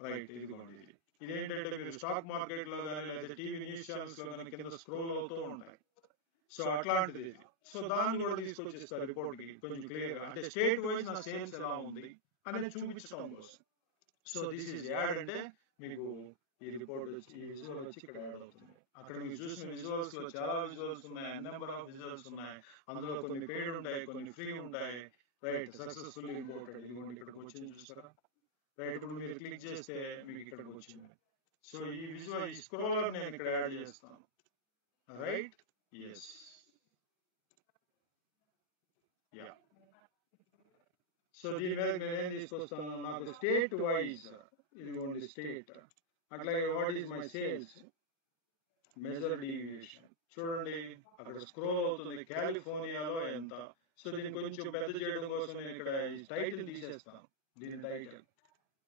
రైట్. ఇదిగోండి ఇదేంటంటే మీరు స్టాక్ మార్కెట్ లో కానీ లేదా టీవీ న్యూస్ ఛానల్స్ లో కానీ కింద స్క్రోల్ అవుతూ ఉంటాయి. సో అట్లాంటిది. సో దాన్ని కూడా తీసుకొచ్చేస్తారు రిపోర్ట్ కి కొంచెం క్లియర్ గా, అంటే స్టేట్ వైజ్ నా సేల్స్ ఎలా ఉంది అనేది చూపించడం కోసం. సో దిస్ ఈజ్ యాడ్ అంటే మీకు ఈ రిపోర్ట్ వచ్చి ఈ విజువల్ వచ్చి ఇక్కడ యాడ్ అవుతుంది. అక్కడ మీరు చూసిన విజువల్స్ లో చాలా విజువల్స్ ఉన్నాయి, నెంబర్ ఆఫ్ విజువల్స్ ఉన్నాయి. అందులో కొన్ని పెయిడ్ ఉంటాయి, కొన్ని ఫ్రీ ఉంటాయి. రైట్. Successful imported. ఇదిగోండి ఇక్కడికి వచ్చింది చూసారా. రైట్. ఇప్పుడు మీరు క్లిక్ చేస్తే మీకు ఇక్కడికి వచ్చింది. సో ఈ విజువల్ ఈ స్క్రోలర్ నేను ఇక్కడ యాడ్ చేస్తాను. రైట్. ఎస్. యా. సో దీని మీద నేను ఏం తీసుకొస్తాను, నాకు స్టేట్ వైజ్ ఇదిగోండి స్టేట్, అట్లాగే what is my sales measure deviation చూడండి అక్కడ స్క్రోల్ అవుతుంది. కాలిఫోర్నియాలో ఎంత. సో దీన్ని కొంచెం పెద్ద చేయడం కోసం నేను ఇక్కడ ఈ టైటిల్ తీసేస్తాను, దీని title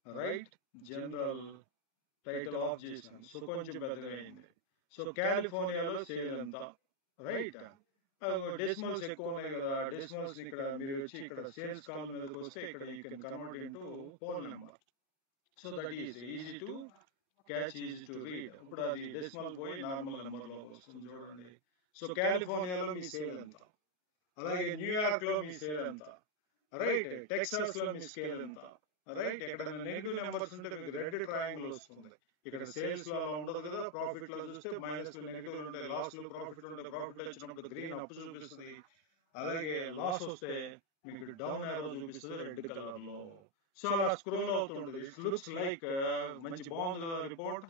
right general title of చేశాను. సో కొంచెం పెద్దగా అయింది. సో కాలిఫోర్నియాలో సేల్ ఎంత. రైట్. డెసిమల్స్ ఎక్కువ ఉన్నాయి కదా, డెసిమల్స్ ఇక్కడ మీరు వచ్చి ఇక్కడ సేల్స్ కాల్ మీదకి వస్తే ఇక్కడ you can convert into whole number. So that is easy to catch, easy to read. ఇప్పుడు అది డెసిమల్ పోయి నార్మల్ నెంబర్ లో వస్తుంది చూడండి. సో కాలిఫోర్నియాలో మీ సేల్ ఎంత, అలాగే న్యూయార్క్ లో మీ సేల్ ఎంత. రైట్. టెక్సాస్ లో మీ స్కేల్ ఎంత. రైట్. ఇక్కడ నెగిటివ్ నెంబర్స్ ఉంటే మీకు రెడ్ ట్రయాంగిల్ వస్తుంది. ఇక్కడ సేల్స్ లో ఉండదు కదా, ప్రాఫిట్ లో చూస్తే మైనస్ నెగిటివ్ ఉంటాయి, లాస్ లో ప్రాఫిట్ ఉంటాయి. ప్రాఫిట్ వచ్చినప్పుడు గ్రీన్ అప్ చూపిస్తుంది, అలాగే లాస్ వస్తే మీకు డౌన్ యారో చూపిస్తుంది రెడ్ కలర్ లో. సో అలా స్క్రోల్ అవుతుంటది. ఇట్ లుక్స్ లైక్ మంచి బాగుంది కదా రిపోర్ట్.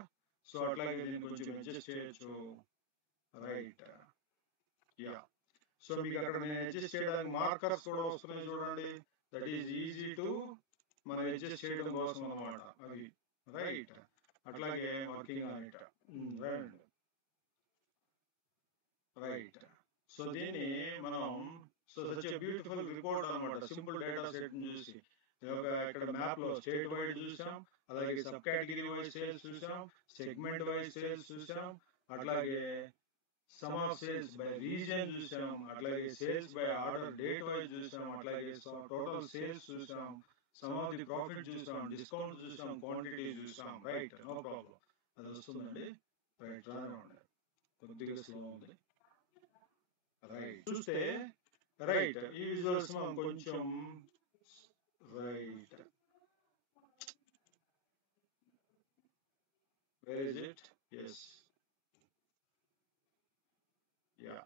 సో అట్లాగే దీన్ని కొంచెం అడ్జస్ట్ చేయొచ్చు. రైట్. యా. సో మీకు అక్కడ నేను అడ్జస్ట్ చేయడానికి మార్కర్స్ కూడా వస్తున్నాయి చూడండి. దట్ ఈజ్ ఈజీ టు మనం అడ్జస్ట్ చేయడం కోసం అన్నమాట అవి. రైట్, అట్లాగే working on it. Right. So దీన్ని మనం సచ్ ఎ బ్యూటిఫుల్ రిపోర్ట్ అనమాట. సింపుల్ డేటా సెట్ చూసి ఇక్కడ మ్యాప్ లో స్టేట్ వైడ్ చూసాం, అలాగే సబ్ కేటగిరీ వైజ్ సేల్స్ చూసాం, సెగ్మెంట్ వైజ్ సేల్స్ చూసాం, అట్లాగే some of sales by region చూసాం, అట్లాగే sales by order date wise చూసాం, అట్లాగే టోటల్ సేల్స్ చూసాం, సమ్ ఆఫ్ ది ప్రాఫిట్ చూసాం, డిస్కౌంట్ చూసాం, క్వాంటిటీ చూసాం. Right, no problem. అది వస్తుందండి. రైట్, రానివ్వండి, కొద్దిగా స్లో ఉంది. రైట్, చూస్తే రైట్ ఈ విజువల్స్ మనం కొంచెం right, where is it? Yes, yeah.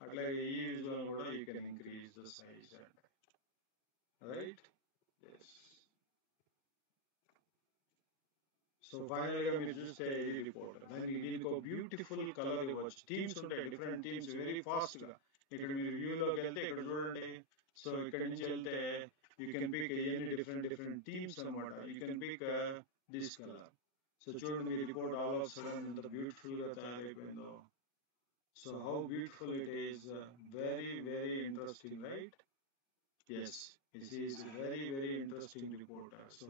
అట్లాగే ఈ విజువల్ కూడా you can increase the size and right. Yes. So final గా మీరు చూస్తే ఇది రిపోర్ట్. దీనికి ఒక బ్యూటిఫుల్ కలర్ ఇవ్వచ్చు. టీమ్స్ ఉంటాయి, డిఫరెంట్ టీమ్స్, వెరీ ఫాస్ట్ గా. ఇక్కడ మీరు వ్యూలోకి వెళ్తే ఇక్కడ చూడండి. సో ఇక్కడ నుంచి వెళ్తే you can pick any different themes అనమాట. You can pick this colour. So చూడండి మీ రిపోర్ట్ ఆల్ ఆఫ్ సడన్ ఎంత బ్యూటిఫుల్ గా తయారైపోయిందో. So how beautiful it is, very very interesting, right? Yes, this is very interesting report. So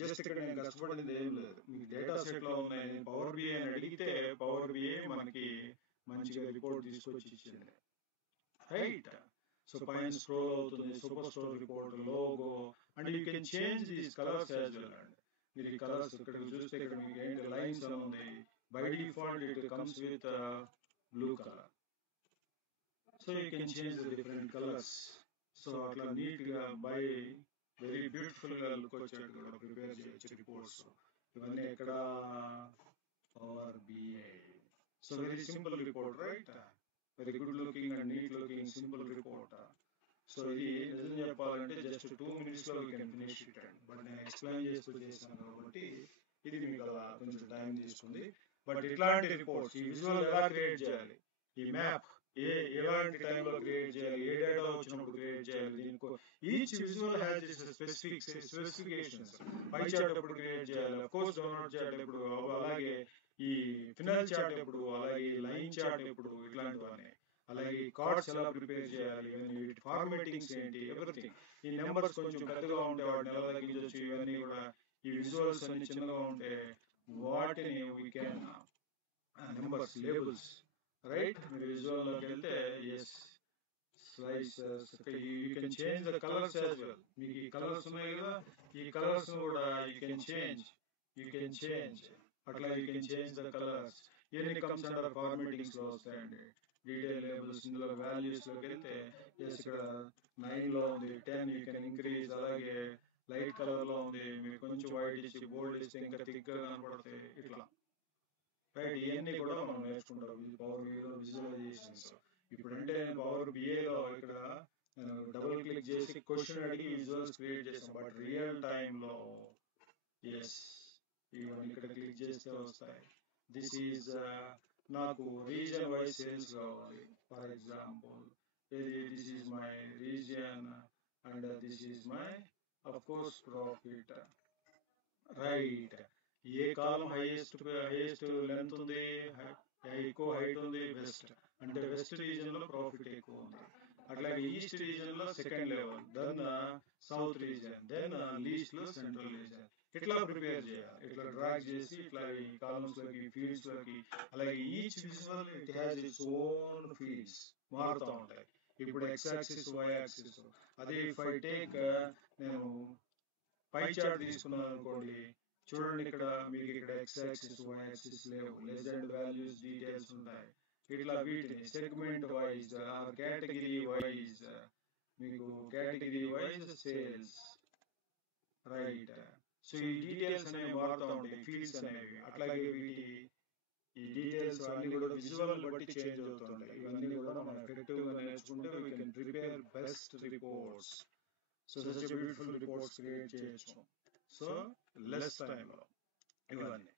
just ఇక్కడ నేను కష్టపడింది ఏం లేదు, మీ డేటా సెట్ లో ఉన్నాయి. నేను పవర్ బిఐ అని అడిగితే పవర్ బిఐ మనకి మంచిగా రిపోర్ట్ తీసుకొచ్చి ఇచ్చింది. రైట్. సో పైన స్క్రోల్ అవుతుంది, super store report, logo, and you can change these colours as well. And మీరు ఈ కలర్స్ ఇక్కడ చూస్తే ఇక్కడ మీకు ఏంటి లైన్స్ అని ఉంది. By default it comes with blue colour. So you can change the different colours. So అట్లా నీట్ గా బై వెరీ బ్యూటిఫుల్ గా లుక్ వచ్చేట్టు కూడా ప్రిపేర్ చేయొచ్చు రిపోర్ట్స్. ఇవన్నీ ఎక్కడ power BI. So very simple report, right? Very good looking and neat looking simple report. So ఇది నిజం చెప్పాలంటే జస్ట్ 2 minutes లో you can finish it. And but నేను ఎక్స్ప్లెయిన్ చేస్తూ చేశాను కాబట్టి ఇది మీకు అలా కొంచెం టైం తీసుకుంది. బట్ ఇట్లాంటి రిపోర్ట్స్ ఈ విజువల్ ఎలా క్రియేట్ చేయాలి, ఈ మ్యాప్ ఎలాంటి టైంలో క్రియేట్ చేయాలి, ఏ డేటా వచ్చినప్పుడు క్రియేట్ చేయాలి, దీనికి each visual has its specifications. Pie chart ఎప్పుడు క్రియేట్ చేయాలి, అఫ్ కోర్స్ డోనట్ చార్ట్ ఎప్పుడు, అలాగే ఈ ఫినల్ చార్ట్ ఎప్పుడు, అలాగే లైన్ చార్ట్ ఎప్పుడు, ఇట్లాంటివన్నీ. అలాగే కార్డ్స్ ఎలా ప్రిపేర్ చేయాలి, ఇవన్నీ వీటి ఫార్మాటింగ్స్ ఏంటి, ఎవ్రీథింగ్. ఈ నెంబర్స్ కొంచెం పెద్దగా ఉంటే వాటిని ఎలా తగ్గించవచ్చు, ఇవన్నీ కూడా. ఈ విజువల్స్ అన్ని చిన్నగా ఉంటే వాటిని we can numbers labels, right? మీరు విజువల్ లోకి వెళ్తే yes slices, you can change the colours as well. మీకు ఈ కలర్స్ ఉన్నాయి కదా, ఈ కలర్స్ కూడా యూ కెన్ చేంజ్. అట్లా you can change the colours. ఇవన్నీ కమ్స్ అండర్ ఫార్మాటింగ్స్ లో వస్తాయండి. డీటెయిల్ లేబుల్స్, ఇందులో వాల్యూస్ లోకి వెళ్తే ఎస్ ఇక్కడ 9 లో ఉంది, 10 యూ కెన్ ఇంక్రీజ్. అలాగే లైట్ కలర్ లో ఉంది, మీరు కొంచెం వైట్ ఇచ్చి బోల్డ్ ఇస్తే ఇంకా థిక్ గా కనపడతాయి, ఇట్లా. రైట్, ఇవన్నీ కూడా మనం నేర్చుకుంటాం పవర్ బిఐలో విజువలైజేషన్స్. ఇప్పుడంటే నేను పవర్ బిఐలో ఇక్కడ డబుల్ క్లిక్ చేసి క్వశ్చన్ అడిగి విజువల్స్ క్రియేట్ చేస్తాం. బట్ రియల్ టైంలో ఎస్ ఇవన్నీ ఇక్కడ క్లిక్ చేస్తే వస్తాయి. దిస్ ఈజ్ నాకు రీజన్ వైజ్ సేల్స్ కావాలి. For example this is my region and this is my of course profit. Right, A column highest length ఉంది, ఎక్కువ హైట్ ఉంది, వెస్ట్ అంటే వెస్ట్ రీజన్ లో ప్రాఫిట్ ఎక్కువ ఉంది. అట్లాగే ఈస్ట్ రీజన్ లో second level, then south region, then least లో సెంట్రల్ రీజన్. ఇట్లా ప్రిపేర్ చేయాలి. ఇట్లా డ్రాగ్ చేసి ఇట్లా ఈ కాలమ్స్ లోకి, ఫీల్డ్స్ లోకి. అలాగే each visual it has its own fields, మారుతూ ఉంటాయి. ఇప్పుడు ఎక్స్ యాక్సిస్, వై యాక్సిస్. అదే ఇఫ్ ఐ టేక్ నేను పై చార్ట్ తీసుకున్నాను అనుకోండి, చూడండి ఇక్కడ మీకు ఇక్కడ ఎక్స్ యాక్సిస్, వై యాక్సిస్ లేవు, లెజెండ్ వాల్యూస్, డీటెయిల్స్ ఉంటాయి. ఇట్లా వీటిని segment wise or category wise, మీకు category wise sales, right? So ఈ డీటెయిల్స్ అనేవి మారుతూ ఉంటాయి, ఫీల్డ్స్ అనేవి. అట్లాగే వీటి ఈ డీటెయిల్స్ అన్ని కూడా విజువల్ బట్టి చేంజ్ అవుతుంటాయి. ఇవన్నీ కూడా మనం ఎఫెక్టివ్ గా నేర్చుకుంటే we can prepare best reports. So such beautiful reports create చేయొచ్చు. సో లెస్ టైంలో ఇవన్నీ.